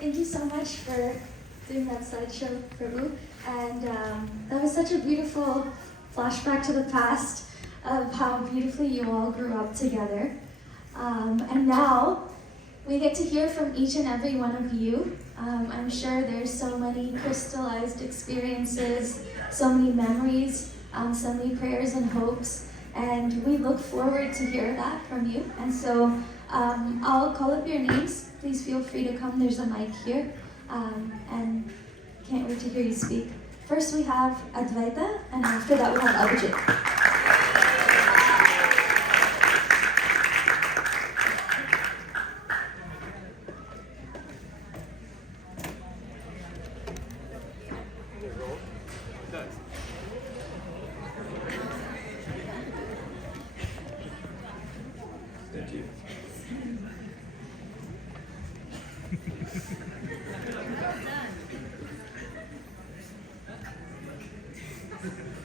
Thank you so much for doing that slideshow, Prabhu. And that was such a beautiful flashback to the past of how beautifully you all grew up together. And now we get to hear from each and every one of you. I'm sure there's so many crystallized experiences, so many memories, so many prayers and hopes. And we look forward to hear that from you. And so I'll call up your names. Please feel free to come. There's a mic here. And can't wait to hear you speak. First we have Advaita, and after that we have Abhijit. Thank you.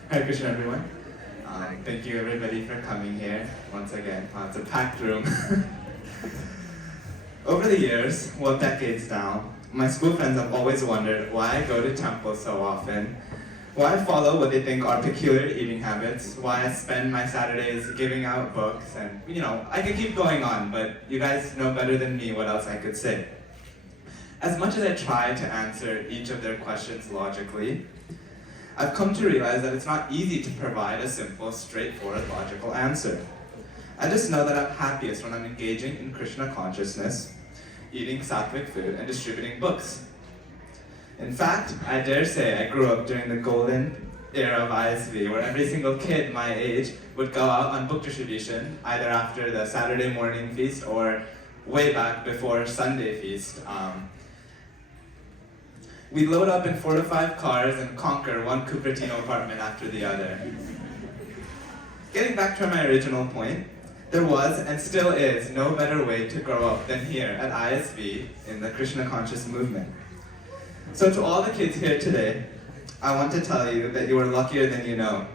Hare Krishna, everyone. Thank you, everybody, for coming here once again. It's a packed room. Over the years, well, decades now, my school friends have always wondered why I go to temple so often, why I follow what they think are peculiar eating habits, why I spend my Saturdays giving out books, and, you know, I could keep going on, but you guys know better than me what else I could say. As much as I try to answer each of their questions logically, I've come to realize that it's not easy to provide a simple, straightforward, logical answer. I just know that I'm happiest when I'm engaging in Krishna consciousness, eating sattvic food, and distributing books. In fact, I dare say I grew up during the golden era of ISV, where every single kid my age would go out on book distribution, either after the Saturday morning feast or way back before Sunday feast. We load up in 4 to 5 cars and conquer one Cupertino apartment after the other. Getting back to my original point, there was and still is no better way to grow up than here at ISV in the Krishna conscious movement. So to all the kids here today, I want to tell you that you are luckier than you know.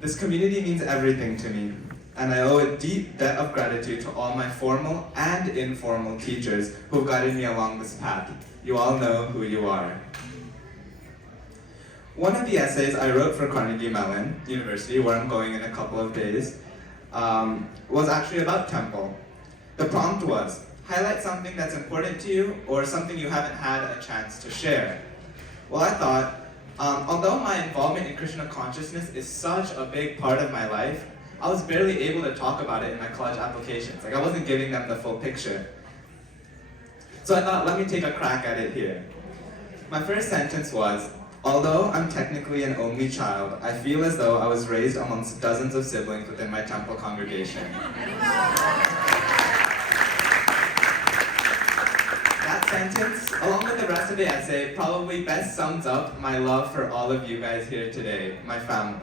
This community means everything to me, and I owe a deep debt of gratitude to all my formal and informal teachers who have guided me along this path. You all know who you are. One of the essays I wrote for Carnegie Mellon University, where I'm going in a couple of days, was actually about temple. The prompt was, highlight something that's important to you or something you haven't had a chance to share. Well, I thought, although my involvement in Krishna consciousness is such a big part of my life, I was barely able to talk about it in my college applications. Like, I wasn't giving them the full picture. So I thought, let me take a crack at it here. My first sentence was, although I'm technically an only child, I feel as though I was raised amongst dozens of siblings within my temple congregation. That sentence, along with the rest of the essay, probably best sums up my love for all of you guys here today, my family.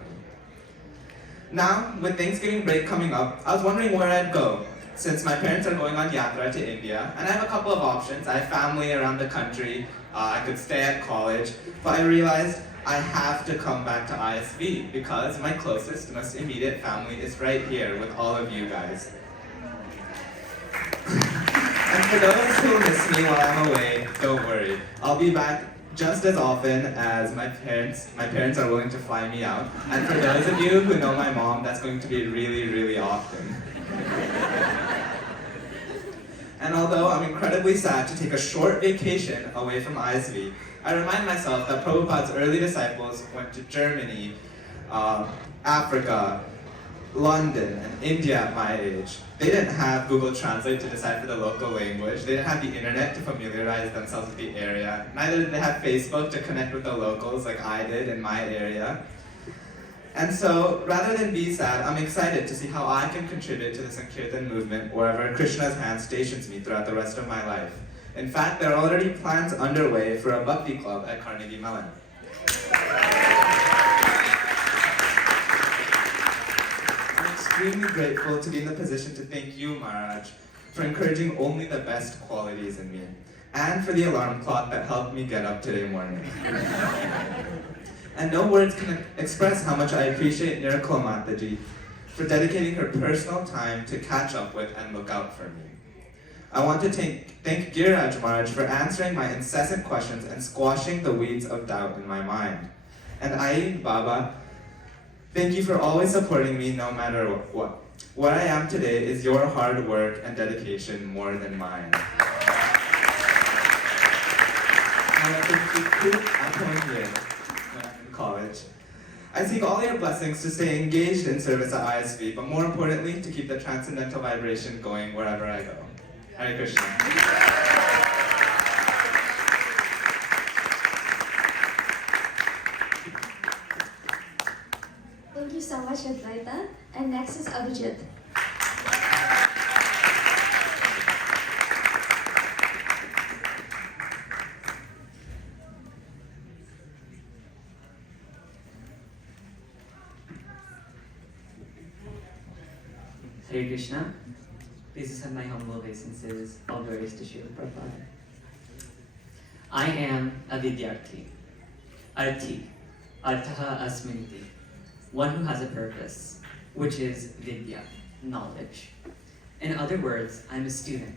Now, with Thanksgiving break coming up, I was wondering where I'd go, since my parents are going on yatra to India, and I have a couple of options. I have family around the country, I could stay at college, but I realized I have to come back to ISV because my closest, most immediate family is right here with all of you guys. And for those who miss me while I'm away, don't worry. I'll be back just as often as my parents are willing to fly me out. And for those of you who know my mom, that's going to be really, really often. And although I'm incredibly sad to take a short vacation away from ISV, I remind myself that Prabhupada's early disciples went to Germany, Africa, London, and India at my age. They didn't have Google Translate to decipher the local language. They didn't have the internet to familiarize themselves with the area. Neither did they have Facebook to connect with the locals like I did in my area. And so, rather than be sad, I'm excited to see how I can contribute to the Sankirtan movement wherever Krishna's hand stations me throughout the rest of my life. In fact, there are already plans underway for a Bhakti club at Carnegie Mellon. I'm extremely grateful to be in the position to thank you, Maharaj, for encouraging only the best qualities in me, and for the alarm clock that helped me get up today morning. And no words can express how much I appreciate Nirkala Mataji for dedicating her personal time to catch up with and look out for me. I want to thank Giriraj Maharaj for answering my incessant questions and squashing the weeds of doubt in my mind. And Ai Baba, thank you for always supporting me no matter what. Where I am today is your hard work and dedication more than mine. College. I seek all your blessings to stay engaged in service at ISV, but more importantly, to keep the transcendental vibration going wherever I go. Hare Krishna. Thank you so much, Advaita. And next is Abhijit. Hare Krishna. Please accept my humble obeisances, all glories to Srila Prabhupada. I am a Vidyarthi, Arthi, Arthaha Asminiti, one who has a purpose, which is Vidya, knowledge. In other words, I'm a student,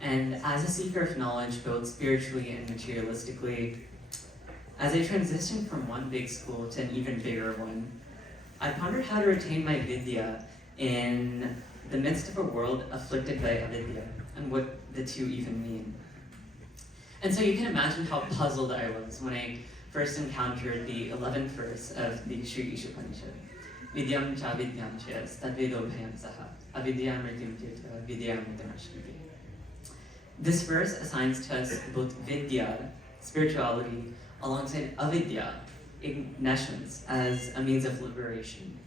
and as a seeker of knowledge, both spiritually and materialistically, as I transition from one big school to an even bigger one, I pondered how to retain my Vidya in the midst of a world afflicted by avidya, and what the two even mean. And so you can imagine how puzzled I was when I first encountered the 11th verse of the Sri Ishopanishad. Vidyam cha vidyam chas tadvedobhayam saha avidyam mrityum tirtha vidyam mrityamashmiti. This verse assigns to us both vidya, spirituality, alongside avidya, ignitions, as a means of liberation.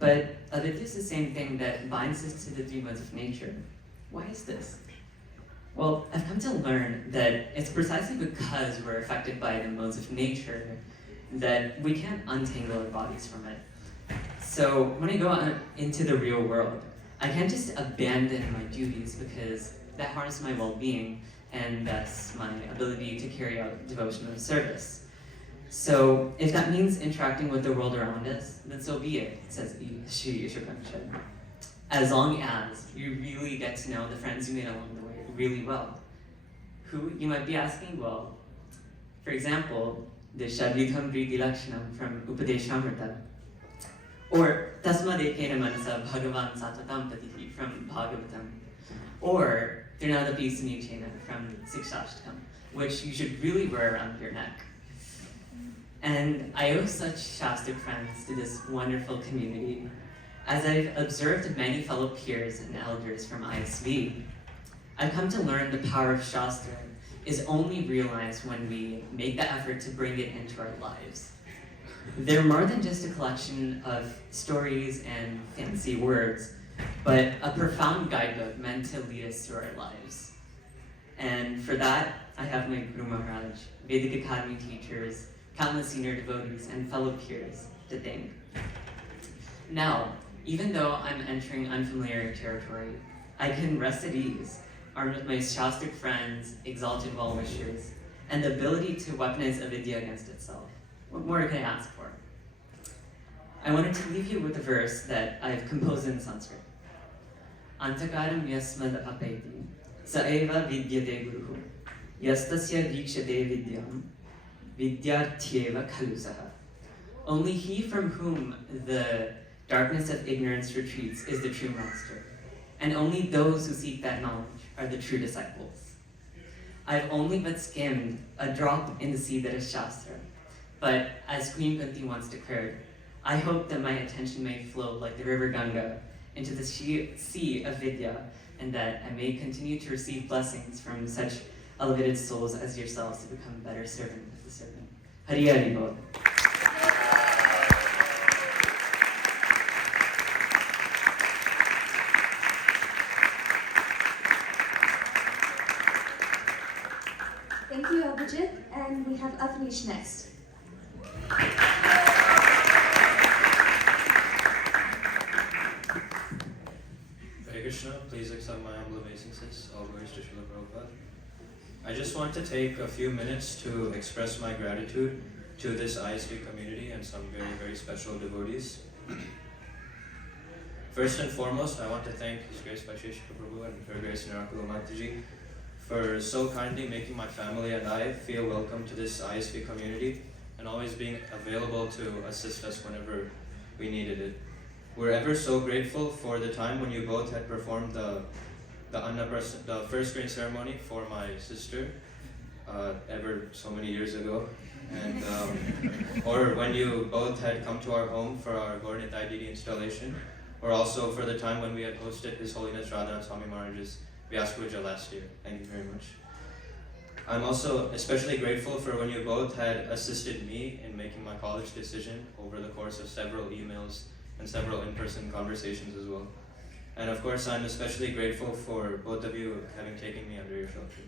But avidya is the same thing that binds us to the three modes of nature. Why is this? Well, I've come to learn that it's precisely because we're affected by the modes of nature that we can't untangle our bodies from it. So when I go out into the real world, I can't just abandon my duties because that harms my well-being and thus my ability to carry out devotional service. So if that means interacting with the world around us, then so be it, says Sri Ishopanishad. As long as you really get to know the friends you made along the way really well. Who, you might be asking? Well, for example, the Shadvidham Priti Lakshanam from Upadeshamrita, or Tasma Dekena Manasa Bhagavan Satatam Patihi from Bhagavatam, or Trinadapi Sunichena from Sikshashtakam, which you should really wear around your neck. And I owe such Shastic friends to this wonderful community. As I've observed many fellow peers and elders from ISV, I've come to learn the power of Shastra is only realized when we make the effort to bring it into our lives. They're more than just a collection of stories and fancy words, but a profound guidebook meant to lead us through our lives. And for that, I have my Guru Maharaj, Vedic Academy teachers, countless senior devotees, and fellow peers to thank. Now, even though I'm entering unfamiliar territory, I can rest at ease, armed with my Shastic friends, exalted well-wishers, and the ability to weaponize avidya against itself. What more can I ask for? I wanted to leave you with a verse that I've composed in Sanskrit. Antakaram yasmad apeti, saeva vidyate guruhu, yastasya vikshate vidyam, vidyartyeva khalu saha. Only he from whom the darkness of ignorance retreats is the true master, and only those who seek that knowledge are the true disciples. I've only but skimmed a drop in the sea that is Shastra, but as Queen Kunti once declared, I hope that my attention may flow like the river Ganga into the sea of Vidya, and that I may continue to receive blessings from such elevated souls as yourselves to become a better servant of the servant. Hari Hari Bol. Thank you, Abhijit, and we have Avnish next. Hare Krishna, please accept my humble obeisances. All glories to Srila Prabhupada. I just want to take a few minutes to express my gratitude to this ISV community and some very, very special devotees. First and foremost, I want to thank His Grace Bacheshika Prabhu and Her Grace Nirakula Mataji for so kindly making my family and I feel welcome to this ISV community and always being available to assist us whenever we needed it. We're ever so grateful for the time when you both had performed the first grain ceremony for my sister, ever so many years ago, and or when you both had come to our home for our Gauranitai Didi installation, or also for the time when we had hosted His Holiness Radha and Swami Maharaj's Vyaspuja last year. Thank you very much. I'm also especially grateful for when you both had assisted me in making my college decision over the course of several emails and several in-person conversations as well. And of course, I'm especially grateful for both of you having taken me under your shelter.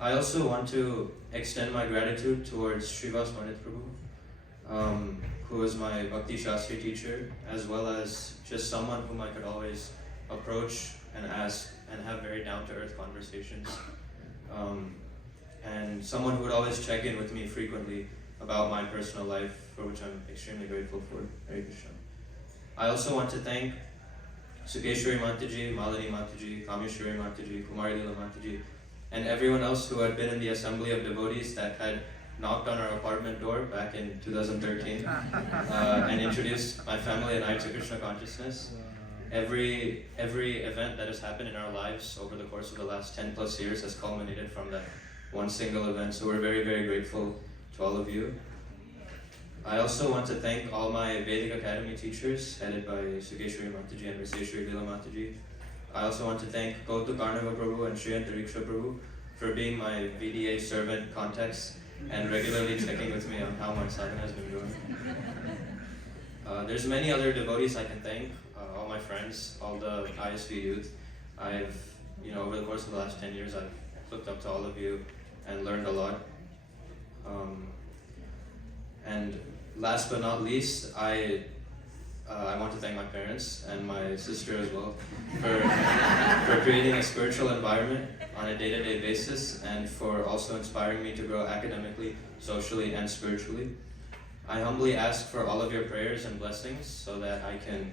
I also want to extend my gratitude towards Srivas Pandit Prabhu, who was my Bhakti Shastri teacher, as well as just someone whom I could always approach and ask and have very down-to-earth conversations. And someone who would always check in with me frequently about my personal life, for which I'm extremely grateful for. Hare Krishna. I also want to thank Sukeshwari Mataji, Malini Mataji, Kameshwari Mataji, Kumari Lila Mataji, and everyone else who had been in the assembly of devotees that had knocked on our apartment door back in 2013 and introduced my family and I to Krishna consciousness. Every event that has happened in our lives over the course of the last 10 plus years has culminated from that one single event, so we're very, very grateful to all of you. I also want to thank all my Vedic Academy teachers, headed by Sukeshwari Mataji and Raseshwari Lila Mataji. I also want to thank Kautuk Karnava Prabhu and Shri Antariksha Prabhu for being my VDA servant contacts and regularly checking with me on how my sadhana has been going. There's many other devotees I can thank, all my friends, all the ISV youth. I've, over the course of the last 10 years, I've looked up to all of you and learned a lot. And last but not least, I want to thank my parents and my sister as well for creating a spiritual environment on a day-to-day basis and for also inspiring me to grow academically, socially, and spiritually. I humbly ask for all of your prayers and blessings so that I can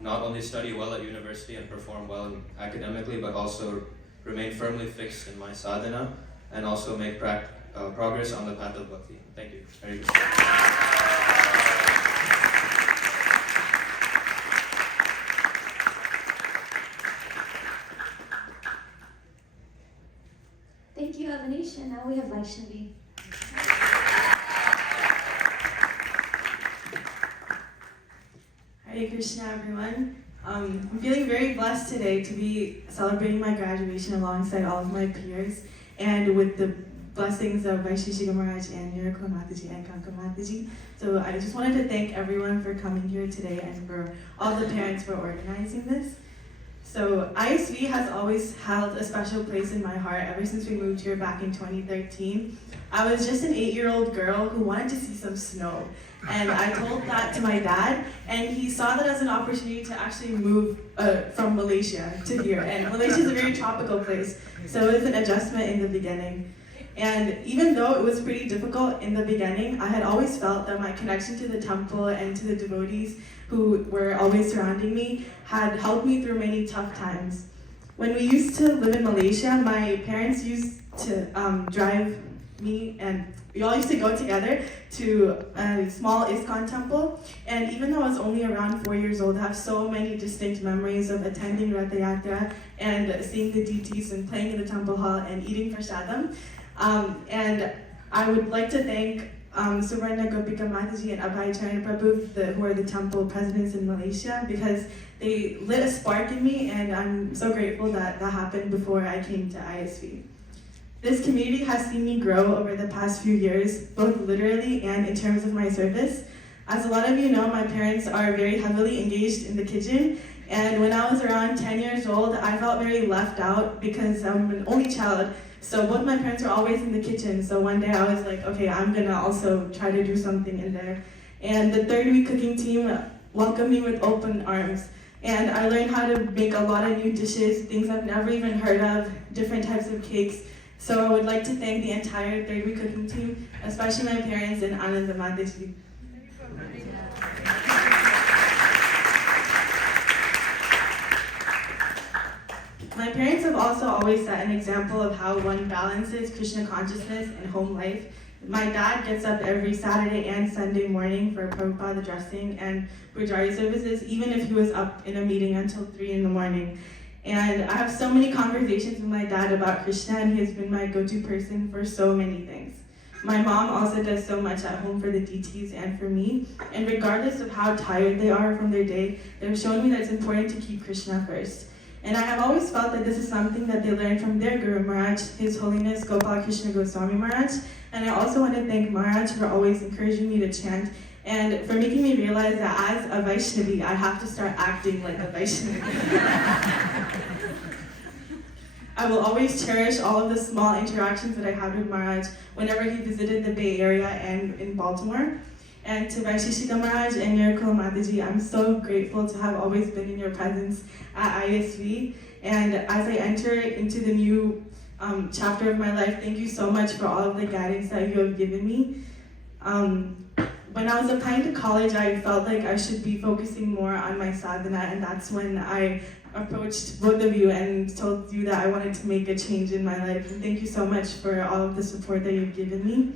not only study well at university and perform well academically, but also remain firmly fixed in my sadhana and also make progress on the path of bhakti. Thank you. Hare Krishna. Thank you, Avanish, and now we have Vaishnavi. Hare Krishna, everyone. I'm feeling very blessed today to be celebrating my graduation alongside all of my peers and with the blessings of Vaisheshika Maharaj and Nirakula Mataji and Kanka Mataji. So I just wanted to thank everyone for coming here today and for all the parents for organizing this. So ISV has always held a special place in my heart ever since we moved here back in 2013. I was just an 8-year-old girl who wanted to see some snow. And I told that to my dad, and he saw that as an opportunity to actually move from Malaysia to here. And Malaysia is a very tropical place, so it was an adjustment in the beginning. And even though it was pretty difficult in the beginning, I had always felt that my connection to the temple and to the devotees who were always surrounding me had helped me through many tough times. When we used to live in Malaysia, my parents used to drive me, and we all used to go together to a small ISKCON temple. And even though I was only around 4 years old, I have so many distinct memories of attending Ratha Yatra and seeing the deities and playing in the temple hall and eating prasadam. And I would like to thank Suvarna Gopika Mataji and Abhay Charan Prabhu, who are the temple presidents in Malaysia, because they lit a spark in me, and I'm so grateful that that happened before I came to ISV. This community has seen me grow over the past few years, both literally and in terms of my service. As a lot of you know, my parents are very heavily engaged in the kitchen, and when I was around 10 years old, I felt very left out because I'm an only child. So both my parents were always in the kitchen, so one day I was like, okay, I'm gonna also try to do something in there. And the third week cooking team welcomed me with open arms. And I learned how to make a lot of new dishes, things I've never even heard of, different types of cakes. So I would like to thank the entire third week cooking team, especially my parents and Anand Mataji. My parents have also always set an example of how one balances Krishna consciousness and home life. My dad gets up every Saturday and Sunday morning for Prabhupada addressing and Pujari services, even if he was up in a meeting until 3 in the morning. And I have so many conversations with my dad about Krishna, and he has been my go-to person for so many things. My mom also does so much at home for the deities and for me, and regardless of how tired they are from their day, they've shown me that it's important to keep Krishna first. And I have always felt that this is something that they learned from their Guru Maharaj, His Holiness Gopal Krishna Goswami Maharaj. And I also want to thank Maharaj for always encouraging me to chant and for making me realize that as a Vaishnavi, I have to start acting like a Vaishnavi. I will always cherish all of the small interactions that I had with Maharaj whenever he visited the Bay Area and in Baltimore. And to Vaisheshika Maharaj and Miracle Mataji, I'm so grateful to have always been in your presence at ISV. And as I enter into the new chapter of my life, thank you so much for all of the guidance that you have given me. When I was applying to college, I felt like I should be focusing more on my sadhana, and that's when I approached both of you and told you that I wanted to make a change in my life. And thank you so much for all of the support that you've given me.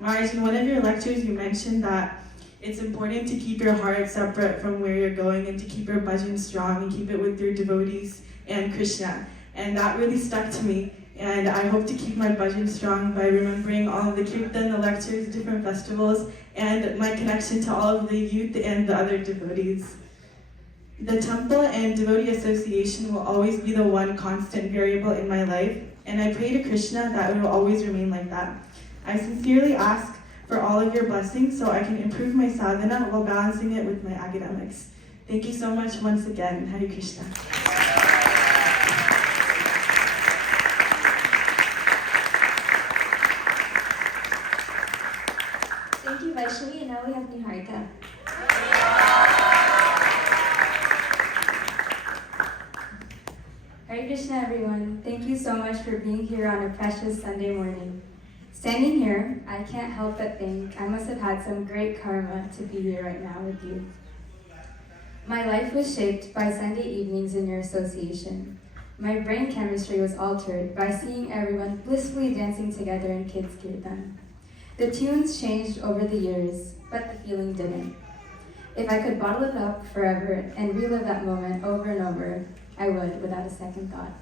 Maharaj, in one of your lectures, you mentioned that it's important to keep your heart separate from where you're going and to keep your bhajan strong and keep it with your devotees and Krishna. And that really stuck to me. And I hope to keep my bhajan strong by remembering all of the kirtan, the lectures, different festivals, and my connection to all of the youth and the other devotees. The temple and devotee association will always be the one constant variable in my life, and I pray to Krishna that it will always remain like that. I sincerely ask for all of your blessings so I can improve my sadhana while balancing it with my academics. Thank you so much once again. Hare Krishna. Thank you, Vaishnavi, and now we have Niharika. Hare Krishna, everyone. Thank you so much for being here on a precious Sunday morning. Standing here, I can't help but think I must have had some great karma to be here right now with you. My life was shaped by Sunday evenings in your association. My brain chemistry was altered by seeing everyone blissfully dancing together in kids' kirtan. The tunes changed over the years, but the feeling didn't. If I could bottle it up forever and relive that moment over and over, I would without a second thought.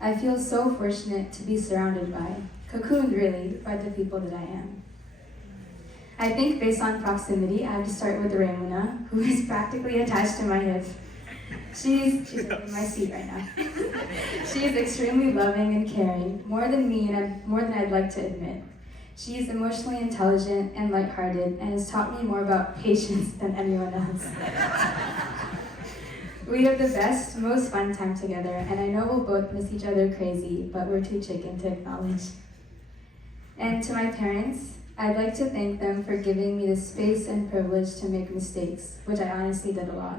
I feel so fortunate to be surrounded by, cocooned really, by the people that I am. I think based on proximity, I have to start with Ramuna, who is practically attached to my hip. She's in my seat right now. She is extremely loving and caring, more than me and more than I'd like to admit. She is emotionally intelligent and lighthearted and has taught me more about patience than anyone else. We have the best, most fun time together, and I know we'll both miss each other crazy, but we're too chicken to acknowledge. And to my parents, I'd like to thank them for giving me the space and privilege to make mistakes, which I honestly did a lot.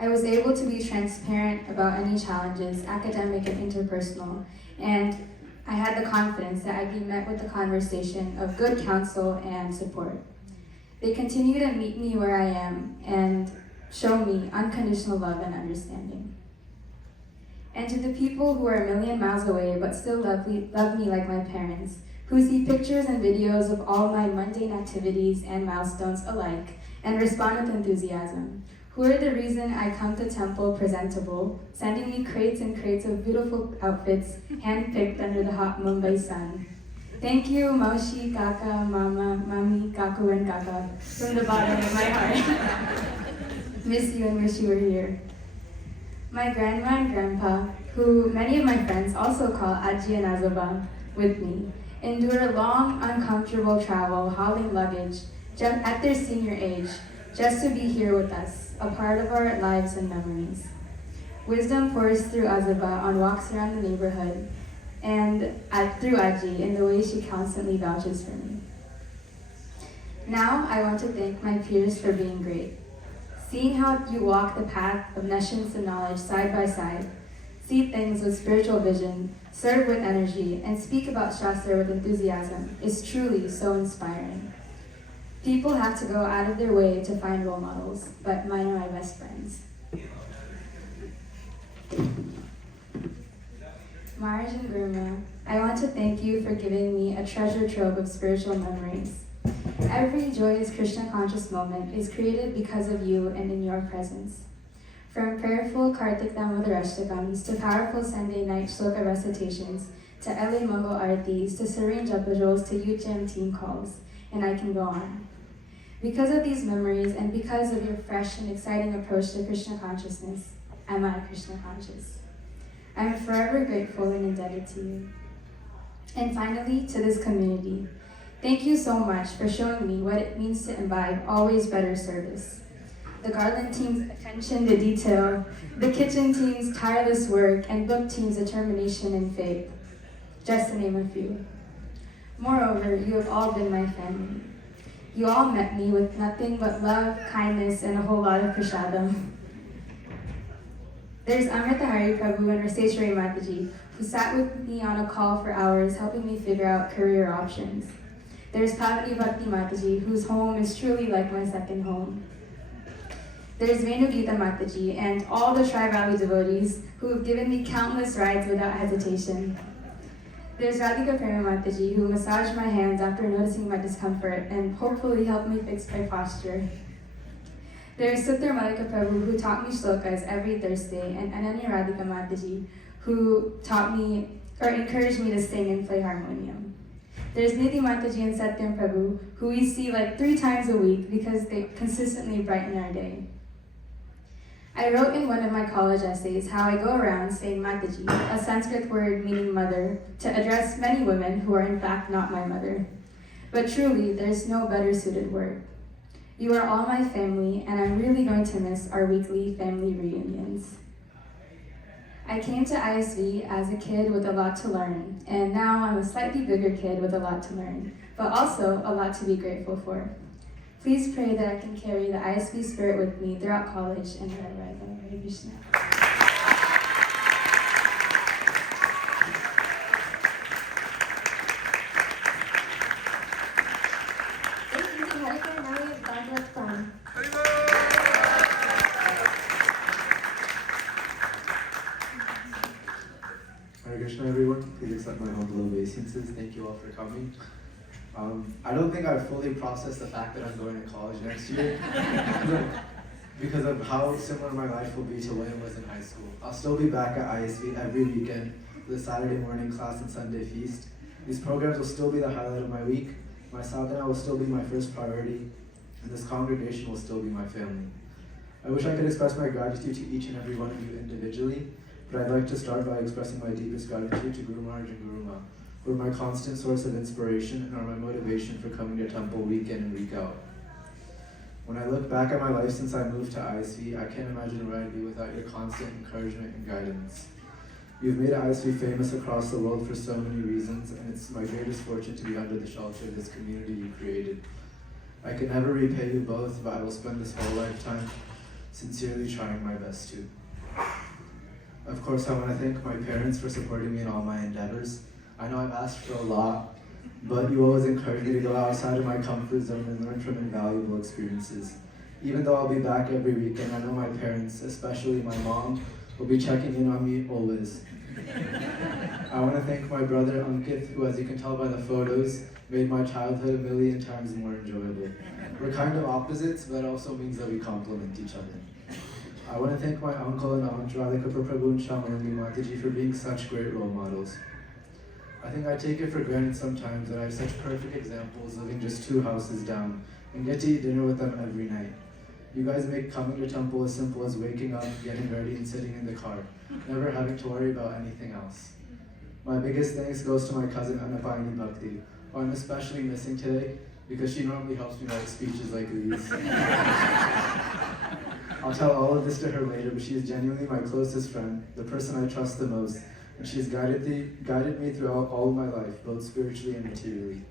I was able to be transparent about any challenges, academic and interpersonal, and I had the confidence that I'd be met with a conversation of good counsel and support. They continue to meet me where I am and show me unconditional love and understanding. And to the people who are a million miles away but still love me like my parents, who see pictures and videos of all my mundane activities and milestones alike and respond with enthusiasm, who are the reason I come to Temple presentable, sending me crates and crates of beautiful outfits hand-picked under the hot Mumbai sun. Thank you, Maushi, Kaka, Mama, Mami, Kaku, and Kaka, from the bottom of my heart. Miss you and wish you were here. My grandma and grandpa, who many of my friends also call Aji and Azoba, with me, endure long, uncomfortable travel, hauling luggage, just at their senior age, just to be here with us, a part of our lives and memories. Wisdom pours through Azoba on walks around the neighborhood, and through Aji in the way she constantly vouches for me. Now I want to thank my peers for being great. Seeing how you walk the path of nescience and knowledge side by side, see things with spiritual vision, serve with energy, and speak about Shastra with enthusiasm is truly so inspiring. People have to go out of their way to find role models, but mine are my best friends. Marj and Gurma, I want to thank you for giving me a treasure trove of spiritual memories. Every joyous Krishna conscious moment is created because of you and in your presence. From prayerful Kartik Damodarashtakams to powerful Sunday night shloka recitations to LA Mangal Aartis to serene japajos to UTM team calls, and I can go on. Because of these memories and because of your fresh and exciting approach to Krishna consciousness, I'm not Krishna conscious. I'm forever grateful and indebted to you. And finally, to this community, thank you so much for showing me what it means to imbibe always better service. The garland team's attention to detail, the kitchen team's tireless work, and book team's determination and faith, just to name a few. Moreover, you have all been my family. You all met me with nothing but love, kindness, and a whole lot of prasadam. There's Amrita Hari Prabhu and Raseshwari Mataji, who sat with me on a call for hours, helping me figure out career options. There's Pavani Bhakti Mataji, whose home is truly like my second home. There's Venugita Mataji and all the Tri-Valley devotees who have given me countless rides without hesitation. There's Radhika Prema Mataji, who massaged my hands after noticing my discomfort and hopefully helped me fix my posture. There's Suttar Malika Prabhu, who taught me shlokas every Thursday, and Ananya Radhika Mataji, who taught me or encouraged me to sing and play harmonium. There's Nidhi Mataji and Satyam Prabhu, who we see like 3 times a week because they consistently brighten our day. I wrote in one of my college essays how I go around saying Mataji, a Sanskrit word meaning mother, to address many women who are in fact not my mother. But truly, there's no better suited word. You are all my family, and I'm really going to miss our weekly family reunions. I came to ISV as a kid with a lot to learn, and now I'm a slightly bigger kid with a lot to learn, but also a lot to be grateful for. Please pray that I can carry the ISV spirit with me throughout college and wherever I go. Hare Krishna. Hare Krishna, everyone. Please accept my humble obeisances. Thank you all for coming. I don't think I've fully processed the fact that I'm going to college next year because of how similar my life will be to when it was in high school. I'll still be back at ISV every weekend for the Saturday morning class and Sunday feast. These programs will still be the highlight of my week. My sadhana will still be my first priority, and this congregation will still be my family. I wish I could express my gratitude to each and every one of you individually, but I'd like to start by expressing my deepest gratitude to Guru Maharaj and Guru Ma, who are my constant source of inspiration and are my motivation for coming to temple week in and week out. When I look back at my life since I moved to ISV, I can't imagine where I'd be without your constant encouragement and guidance. You've made ISV famous across the world for so many reasons, and it's my greatest fortune to be under the shelter of this community you created. I can never repay you both, but I will spend this whole lifetime sincerely trying my best to. Of course, I want to thank my parents for supporting me in all my endeavors. I know I've asked for a lot, but you always encourage me to go outside of my comfort zone and learn from invaluable experiences. Even though I'll be back every weekend, I know my parents, especially my mom, will be checking in on me always. I want to thank my brother Ankit, who, as you can tell by the photos, made my childhood a million times more enjoyable. We're kind of opposites, but that also means that we complement each other. I want to thank my uncle and aunt Radhika Prabhu and Shamali Mataji for being such great role models. I think I take it for granted sometimes that I have such perfect examples living just 2 houses down and get to eat dinner with them every night. You guys make coming to temple as simple as waking up, getting ready, and sitting in the car, never having to worry about anything else. My biggest thanks goes to my cousin Anapayani Bhakti, who I'm especially missing today because she normally helps me write speeches like these. I'll tell all of this to her later, but she is genuinely my closest friend, the person I trust the most, and she has guided me throughout all of my life, both spiritually and materially.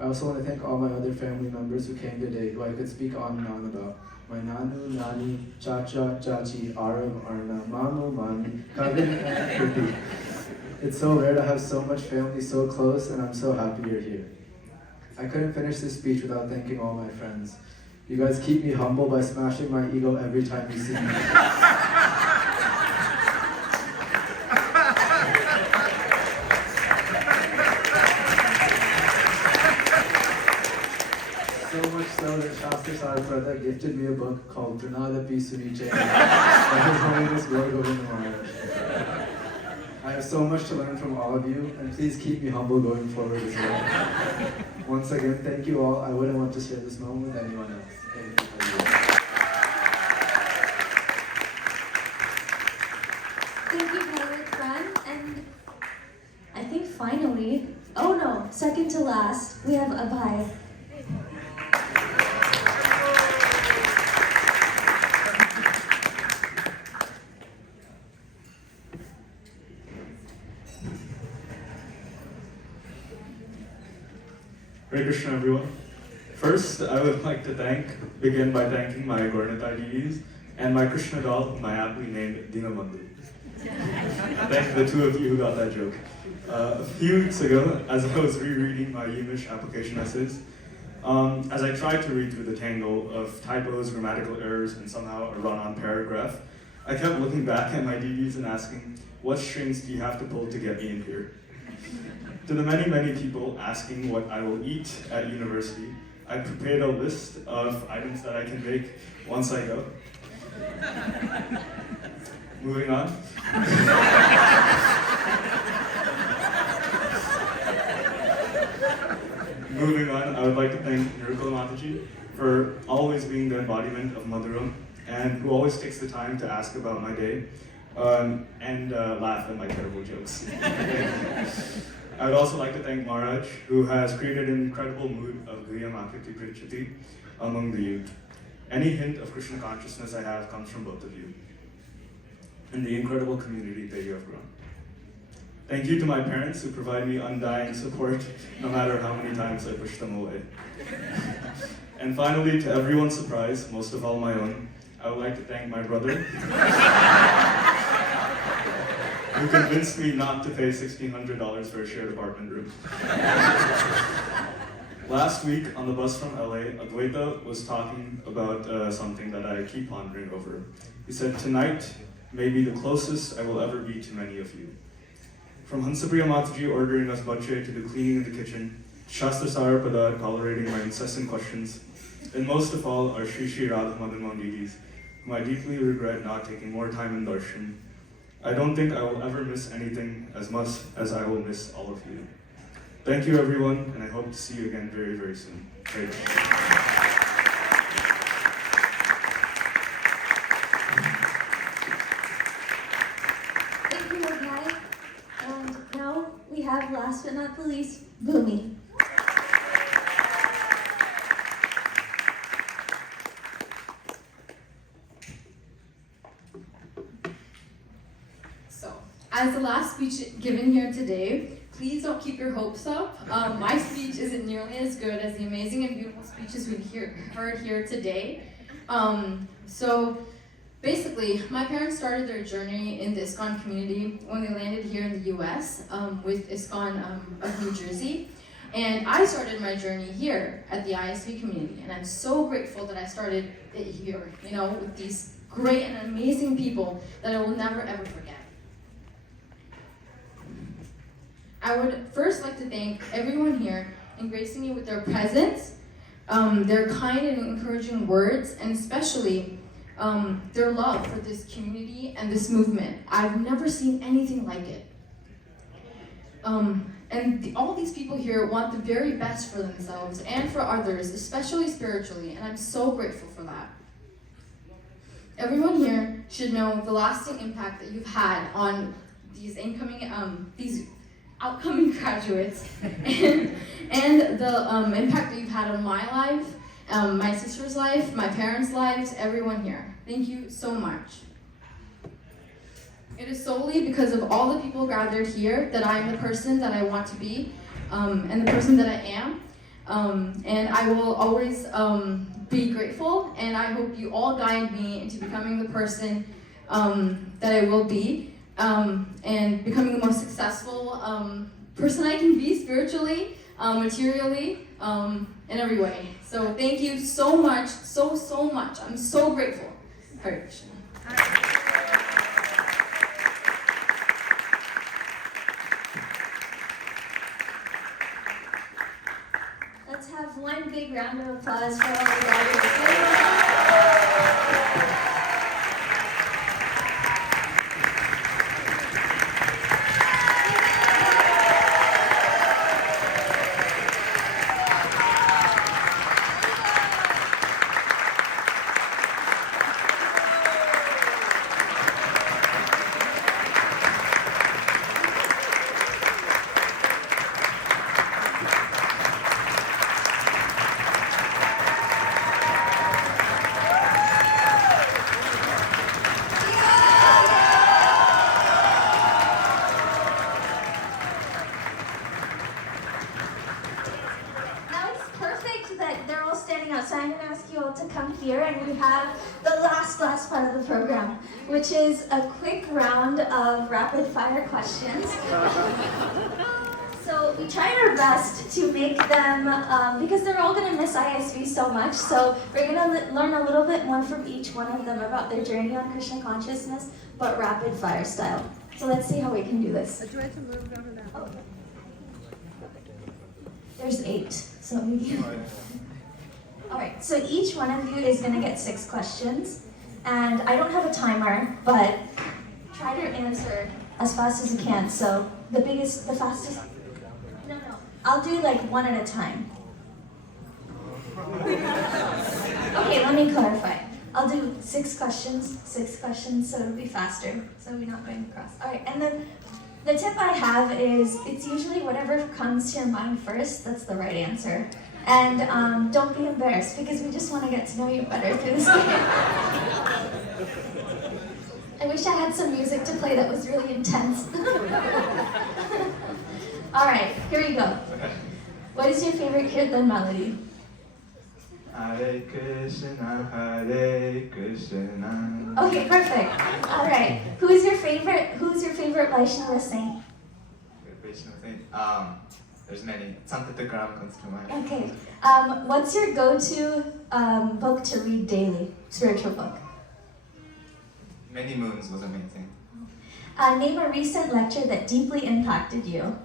I also want to thank all my other family members who came today, who I could speak on and on about. My Nanu, Nani, Chacha, Chachi, Arav, Arna, Mamu, Mani, Kavin, and Kirti. It's so rare to have so much family so close, and I'm so happy you're here. I couldn't finish this speech without thanking all my friends. You guys keep me humble by smashing my ego every time you see me. So much so that Shastra Sarprata gifted me a book called Pranada Pisuniche by His Holiness Guru Govinda Maharaj. I have so much to learn from all of you, and please keep me humble going forward as well. Once again, thank you all. I wouldn't want to share this moment with anyone else. Thank you. Thank you, Pilot Friend. And I think finally, oh no, second to last, we have Abhay. Hare Krishna, everyone. First, I would like to begin by thanking my Gauranatai deities and my Krishna doll, whom I aptly named Dinabandhu. Thank the 2 of you who got that joke. A few weeks ago, as I was rereading my Yiddish application essays, as I tried to read through the tangle of typos, grammatical errors, and somehow a run-on paragraph, I kept looking back at my deities and asking, what strings do you have to pull to get me in here? To the many, many people asking what I will eat at university, I prepared a list of items that I can make once I go. Moving on. Moving on, I would like to thank Nirukula Mataji for always being the embodiment of Madhuram and who always takes the time to ask about my day and laugh at my terrible jokes. I would also like to thank Maharaj, who has created an incredible mood of Guyam Akriti Prichati among the youth. Any hint of Krishna consciousness I have comes from both of you and the incredible community that you have grown. Thank you to my parents who provide me undying support no matter how many times I push them away. And finally, to everyone's surprise, most of all my own, I would like to thank my brother who convinced me not to pay $1,600 for a shared apartment room. Last week on the bus from LA, Adwaita was talking about something that I keep pondering over. He said, tonight may be the closest I will ever be to many of you. From Hansapriya Mataji ordering us bache to the cleaning in the kitchen, Shastra Sarapada tolerating my incessant questions, and most of all are Sri Sri Radha Madan Mondidis, whom I deeply regret not taking more time in darshan. I don't think I will ever miss anything as much as I will miss all of you. Thank you, everyone, and I hope to see you again very, very soon. Hare Krishna. Thank you, Abhay. And now we have, last but not the least, Bhumi. As the last speech given here today, please don't keep your hopes up. My speech isn't nearly as good as the amazing and beautiful speeches we've heard here today. So basically, my parents started their journey in the ISKCON community when they landed here in the US with ISKCON of New Jersey. And I started my journey here at the ISV community, and I'm so grateful that I started it here, you know, with these great and amazing people that I will never ever forget. I would first like to thank everyone here in gracing me with their presence, their kind and encouraging words, and especially their love for this community and this movement. I've never seen anything like it. All these people here want the very best for themselves and for others, especially spiritually, and I'm so grateful for that. Everyone here should know the lasting impact that you've had on these outcoming graduates and the impact that you've had on my life, my sister's life, my parents' lives, everyone here. Thank you so much. It is solely because of all the people gathered here that I am the person that I want to be and the person that I am. And I will always be grateful, and I hope you all guide me into becoming the person that I will be and becoming the most successful person I can be spiritually, materially, in every way. So thank you so much, so much. I'm so grateful. Hare Krishna. Let's have one big round of applause for all the graduates. Part of the program, which is a quick round of rapid fire questions. So we tried our best to make them, because they're all going to miss ISV so much, so we're going to learn a little bit more from each one of them about their journey on Krishna consciousness, but rapid fire style. So let's see how we can do this. Oh. There's 8, so we can... Alright, so each one of you is going to get 6 questions. And I don't have a timer, but try to answer as fast as you can. So the fastest, no, I'll do like one at a time. Okay, let me clarify. I'll do 6 questions, so it'll be faster, so we're not going across. All right, and then the tip I have is it's usually whatever comes to your mind first, that's the right answer. And don't be embarrassed, because we just want to get to know you better through this game. I wish I had some music to play that was really intense. All right, here we go. Okay. What is your favorite Kirtan melody? Hare Krishna, Hare Krishna. Okay, perfect. All right, who's your favorite Vaishnava saint? Vaishnava saint? There's many. Santatakram comes to mind. Okay. What's your go-to book to read daily? Spiritual book. Many Moons was amazing. Name a recent lecture that deeply impacted you.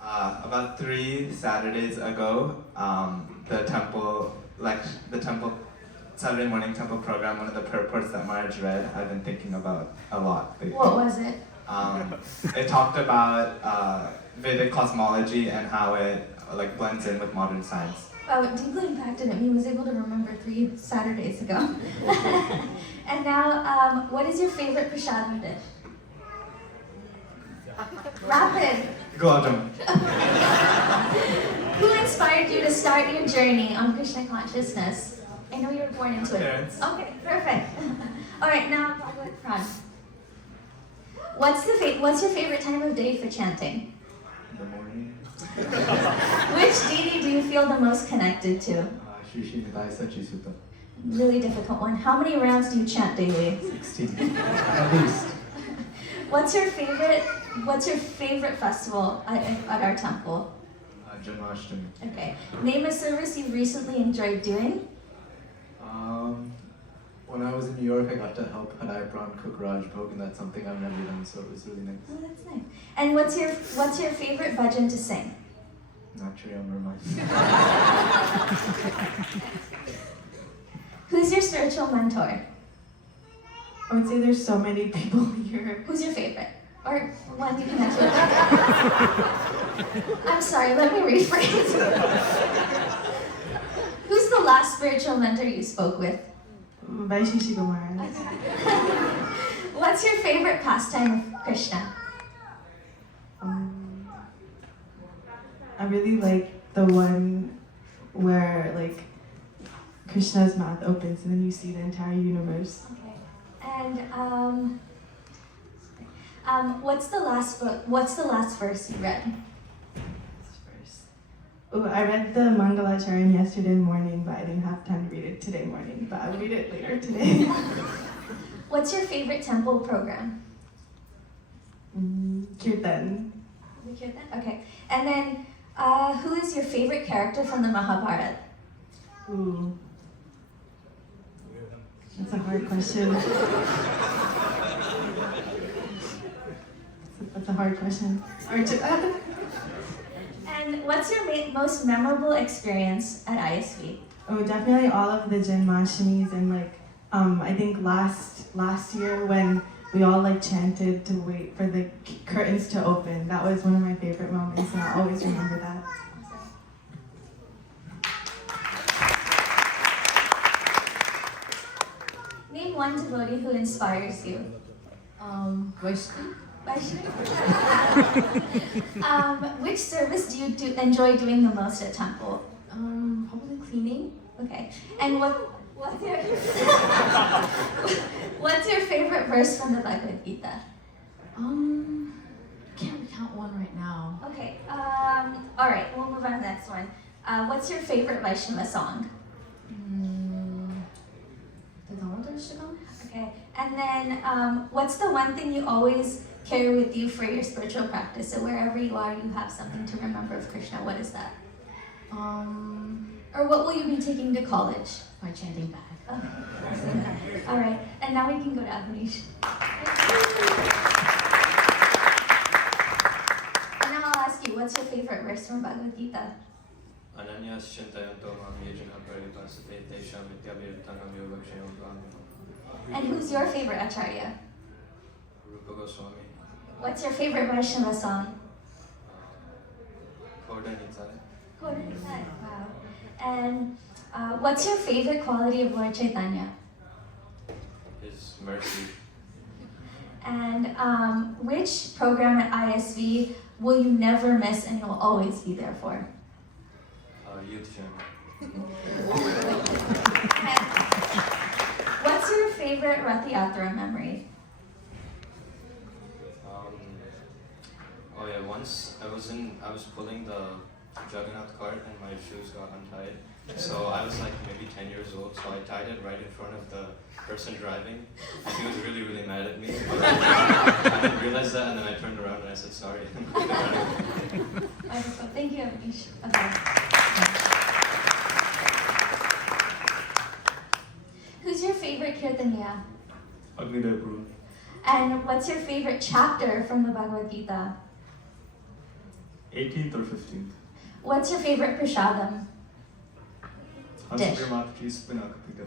About 3 Saturdays ago, the temple Saturday morning temple program, one of the purports that Marge read, I've been thinking about a lot lately. What was it? It talked about Vedic cosmology and how it blends in with modern science. Wow, it deeply impacted him. He was able to remember 3 Saturdays ago. And now, what is your favorite prasadam dish? Rapid. Gulab jamun. Who inspired you to start your journey on Krishna consciousness? I know you were born into it. Parents. Okay, perfect. All right, now Bhagavad Pran. What's your favorite time of day for chanting? In the morning. Which deity do you feel the most connected to? Really difficult one. How many rounds do you chant daily? 16. At least. What's your favorite festival at our temple? Janmashtami. Okay. Name a service you've recently enjoyed doing. When I was in New York, I got to help Hadai Pran cook Raj Bhog, and that's something I've never done, so it was really nice. Oh, that's nice. And what's your favorite bhajan to sing? Not sure, I'm reminded. Who's your spiritual mentor? I would say there's so many people here. Who's your favorite? Or one you connect with? I'm sorry, let me rephrase. Who's the last spiritual mentor you spoke with? Vaishishi Maharaj. What's your favorite pastime of Krishna? I really like the one where like Krishna's mouth opens and then you see the entire universe. Okay. And what's the last verse you read? Oh, I read the Mangalacharyan yesterday morning, but I didn't have time to read it today morning, but I'll read it later today. What's your favorite temple program? Kirtan. The Kirtan? Okay. And then, who is your favorite character from the Mahabharata? Ooh. That's a hard question. That's a hard question. And what's your most memorable experience at ISV? Oh, definitely all of the Janmashtami's and like, I think last year when we all like chanted to wait for the curtains to open. That was one of my favorite moments, and I'll always remember that. Name one devotee who inspires you. Vaishnavi. Which service do you enjoy doing the most at temple? Probably cleaning. Okay. And what's your favorite verse from the Bhagavad Gita? Can't recount one right now. Okay. All right. We'll move on to the next one. What's your favorite Vaishnava song? Okay. And then, what's the one thing you always carry with you for your spiritual practice? So wherever you are, you have something to remember of Krishna. What is that? Or what will you be taking to college? My chanting bag. Okay. All right. And now we can go to Avanish. And now I'll ask you, what's your favorite verse from Bhagavad Gita? Ananyas Shintayanto Mam Yejana Paripasate Tesham Vidyabhirtanam Yogakshayam Dhamma. And who's your favorite Acharya? Rupa Goswami. What's your favorite Vaishnava song? Kodanitai. Wow. And what's your favorite quality of Lord Chaitanya? His mercy. And which program at ISV will you never miss and you'll always be there for? Youth Jam. What's your favorite Rath Yatra memory? Oh yeah, once I was pulling the Jagannath cart and my shoes got untied. So I was like maybe 10 years old, so I tied it right in front of the person driving. And he was really, really mad at me. But I didn't realize that, and then I turned around and I said sorry. Wonderful. Thank you, Avanish. Okay. Who's your favorite Kirtaniya? Agnidev Guru. And what's your favorite chapter from the Bhagavad Gita? 18th or 15th. What's your favorite prasadam? Dish. Hansapriya Mataji's Pinakapika.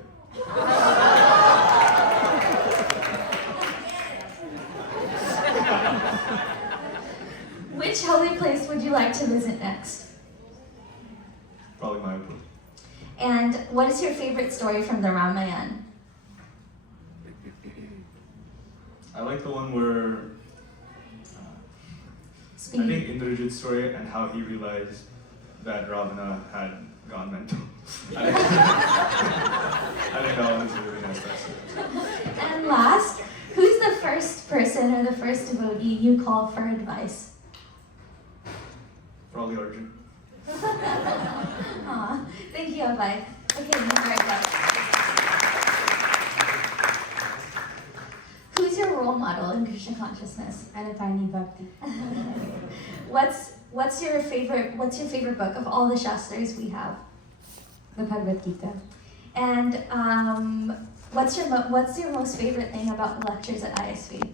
Which holy place would you like to visit next? Probably Mayapur. And what is your favorite story from the Ramayana? I like the one where I think Indrajit's story and how he realized that Ravana had gone mental. I think that one is a really nice lesson. And last, who's the first person are the first devotee you call for advice? Probably Arjun. Aw, thank you, Abhay. Okay, Niharika. Who's your role model in Krishna consciousness? Anatani Bhakti. What's your favorite book of all the Shastras we have? The Bhagavad Gita. And what's your most favorite thing about the lectures at ISV?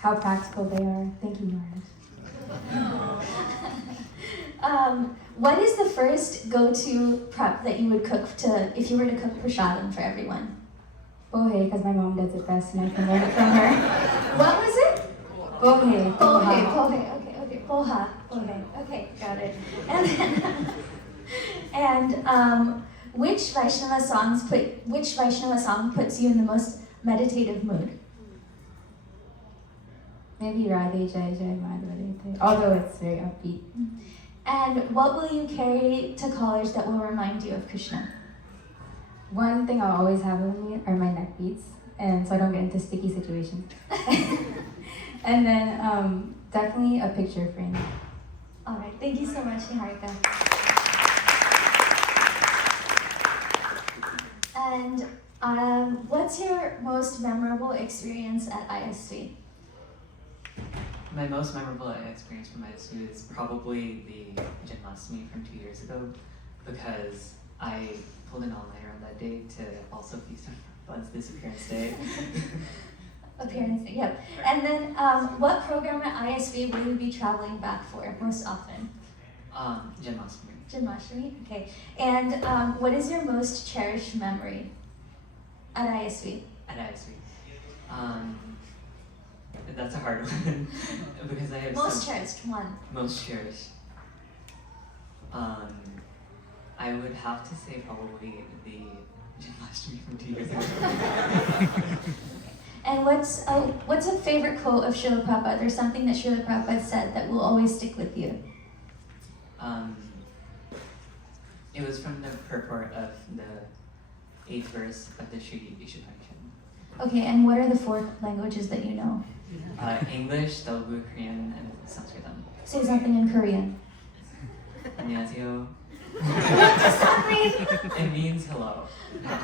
How practical they are. Thank you, Maharaj. What is the first go-to prep that you would cook if you were to cook prasadam for everyone? Pohe, because my mom does it best and I can learn it from her. What was it? Pohe. Pohe. Okay. Poha. Okay, got it. And which Vaishnava song puts you in the most meditative mood? Maybe Radhe Jai Jai Madhva, although it's very upbeat. And what will you carry to college that will remind you of Krishna? One thing I'll always have with me are my neck beads, and so I don't get into sticky situations. And then definitely a picture frame. All right, thank you so much, Niharika. And what's your most memorable experience at ISV? My most memorable experience from ISV is probably the Janmashtami from 2 years ago, because I pulled an all-nighter on that day to also feast on Bud's disappearance day. Yep. And then what program at ISV will you be traveling back for most often? Janmashtami, okay. And what is your most cherished memory at ISV? At ISV. That's a hard one because I have most cherished one. Most cherished. I would have to say probably the Janmashtami from 2 years ago. And what's a favorite quote of Srila Prabhupada or something that Srila Prabhupada said that will always stick with you? It was from the purport of the 8th verse of the Sri Ishapanishan. Okay, and what are the 4 languages that you know? English, Telugu, Korean, and Sanskritam. Say something in Korean. 안녕하세요. What does that mean? It means hello.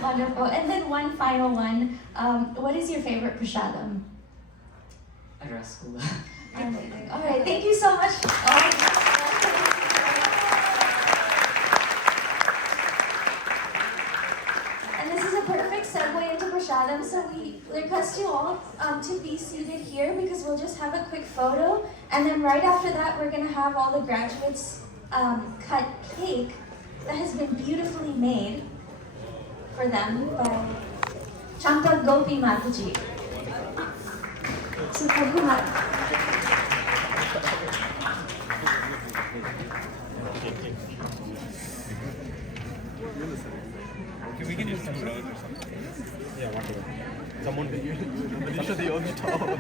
Wonderful. And then one final one. What is your favorite prasadam? Rasgulla. Amazing. All right, thank you so much. And this is a perfect segue into prasadam. So we request you all to be seated here because we'll just have a quick photo. And then right after that, we're going to have all the graduates cut cake that has been beautifully made for them by Champa Gopi Mataji. So Prabhu We can use some roads or something. Yeah, one road. Someone that you should the only tall.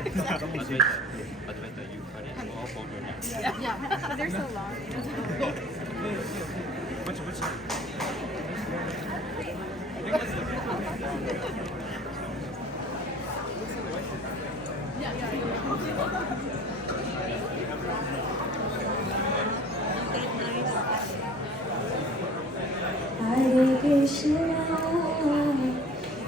Yeah, they're so long. Which side? Hare Krishna,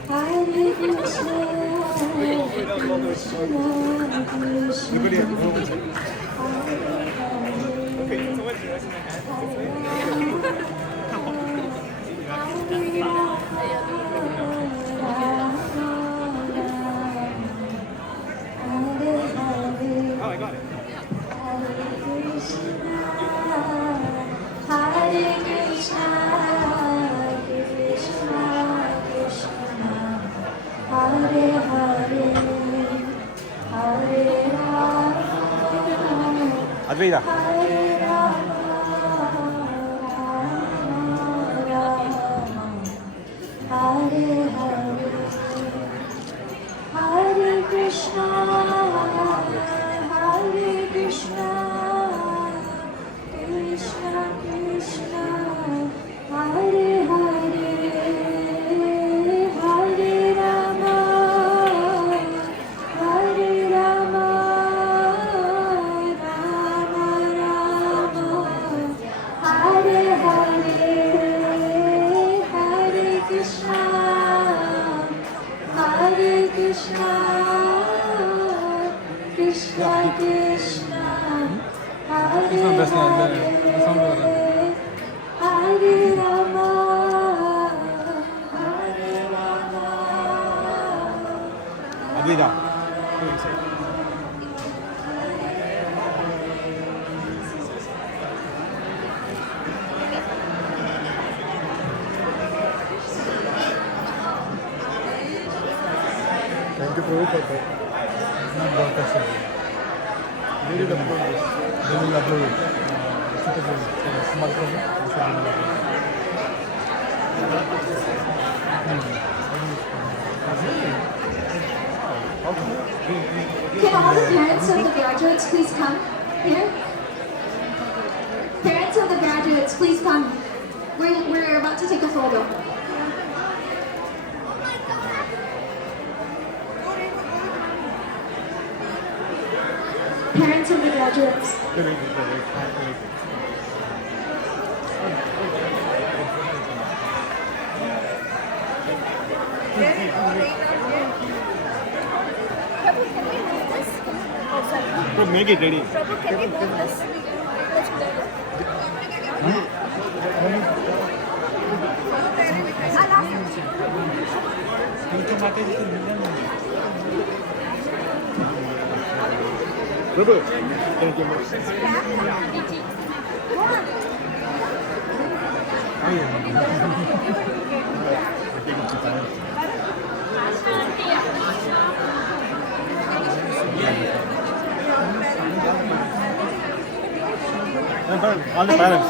Hare Krishna, Krishna Krishna, Advaita. Hare Krishna, Hare Krishna, Krishna Krishna, Hare Hare, Hare Rama, Hare Rama, Thank you for it. Not broadcasting. They will upload this. They will upload it. Smartphone. Can all the parents of the graduates please come here? Parents of the graduates, please come. We're about to take a photo. Parents of the graduates. Make it ready. Prabhu, can we move this? Prabhu, thank you. All the parents.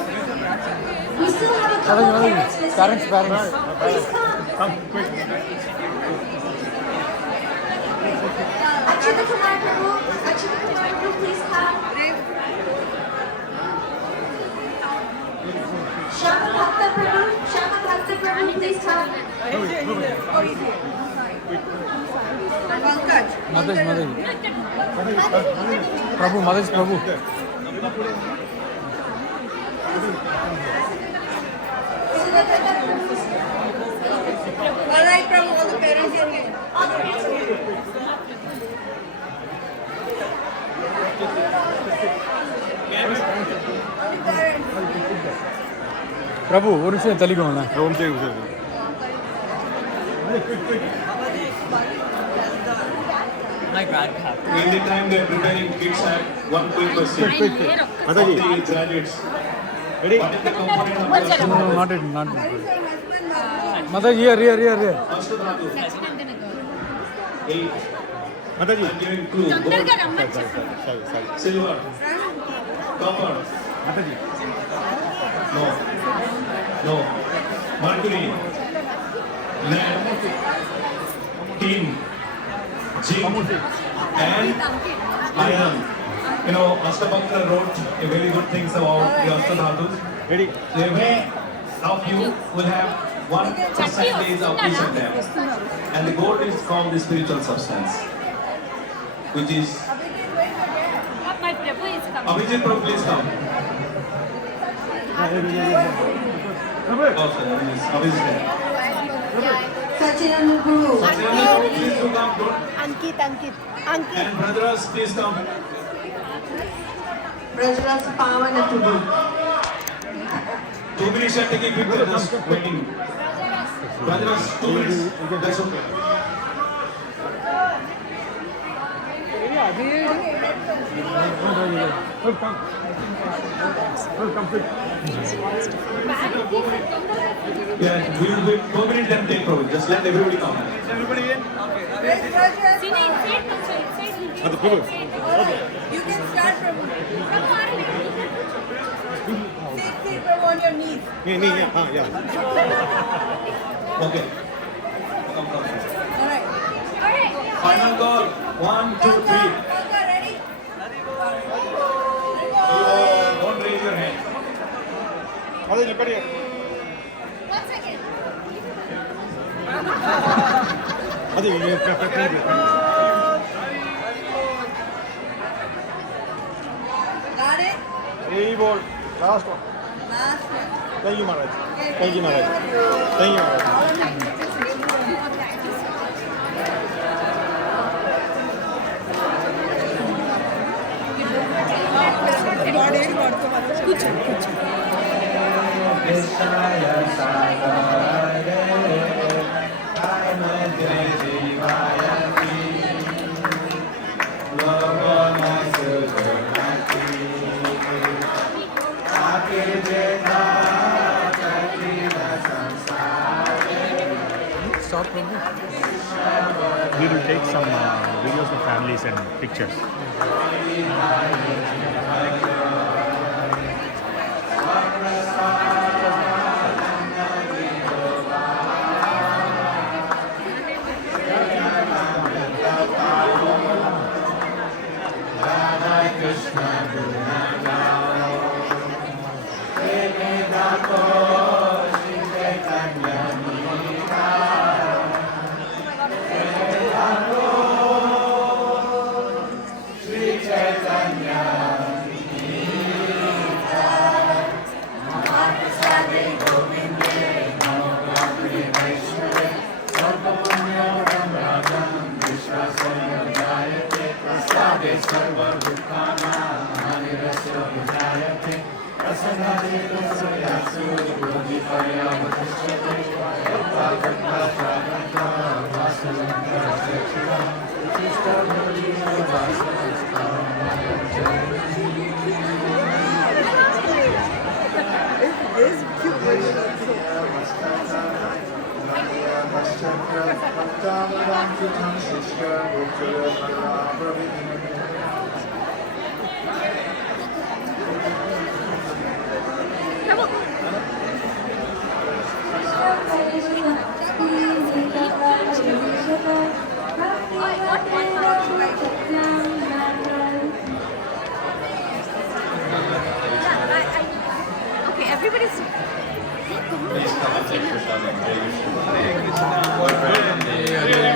We still have a couple of parents missing. Parents. Please come. Come, quick. Achita Kumar Prabhu, please come. Shama Bhakta Prabhu, please come. Mother. Prabhu. All right, Prabhu, all the parents are here. All the parents are here. Prabhu, what is it? Telugu na? My grandpa. In the time they are preparing, kids have one quick question. Quick. Of the graduates. Ready? What is the component of No, not it. Mother, here. First dhatu. 8. Mataji. I'm giving clue. Gold, Sorry. silver, copper. Mataji. No. Mercury, lead, tin, zinc, and iron. You know, Ashtabhakra wrote a very good things about the Ashtadhatus. Ready? Every of you will have one percentage of each of them. And the gold is called the spiritual substance, which is... My Prabhu is coming. Abhijit Prabhu, please come. Oh, sir, Abhijit. Satyananda Guru. Satyananda Prabhu, please do come. Ankit. And brothers, please come. Brajaras Pavana Prabhu. 2 minutes are taking picture, just waiting. Brothers, 2 minutes. That's okay. Yeah, we will wait 4 minutes then take Prabhu. Just let everybody come. Everybody in? You can start from sit on your knees. Yeah. Okay. Come. All right. Final call. 1, 2, 3. Ready? Don't raise your hand. Mother, look at here. 1 second. Mother, you prepare. Got it? 3 ball. Last one. Last one. Thank you, Maharaj. Thank you, Maharaj. stop, Prabhu? We will take some videos of families and pictures. Okay, everybody's. Please come and take your son and Hare Krishna. Hare Krishna.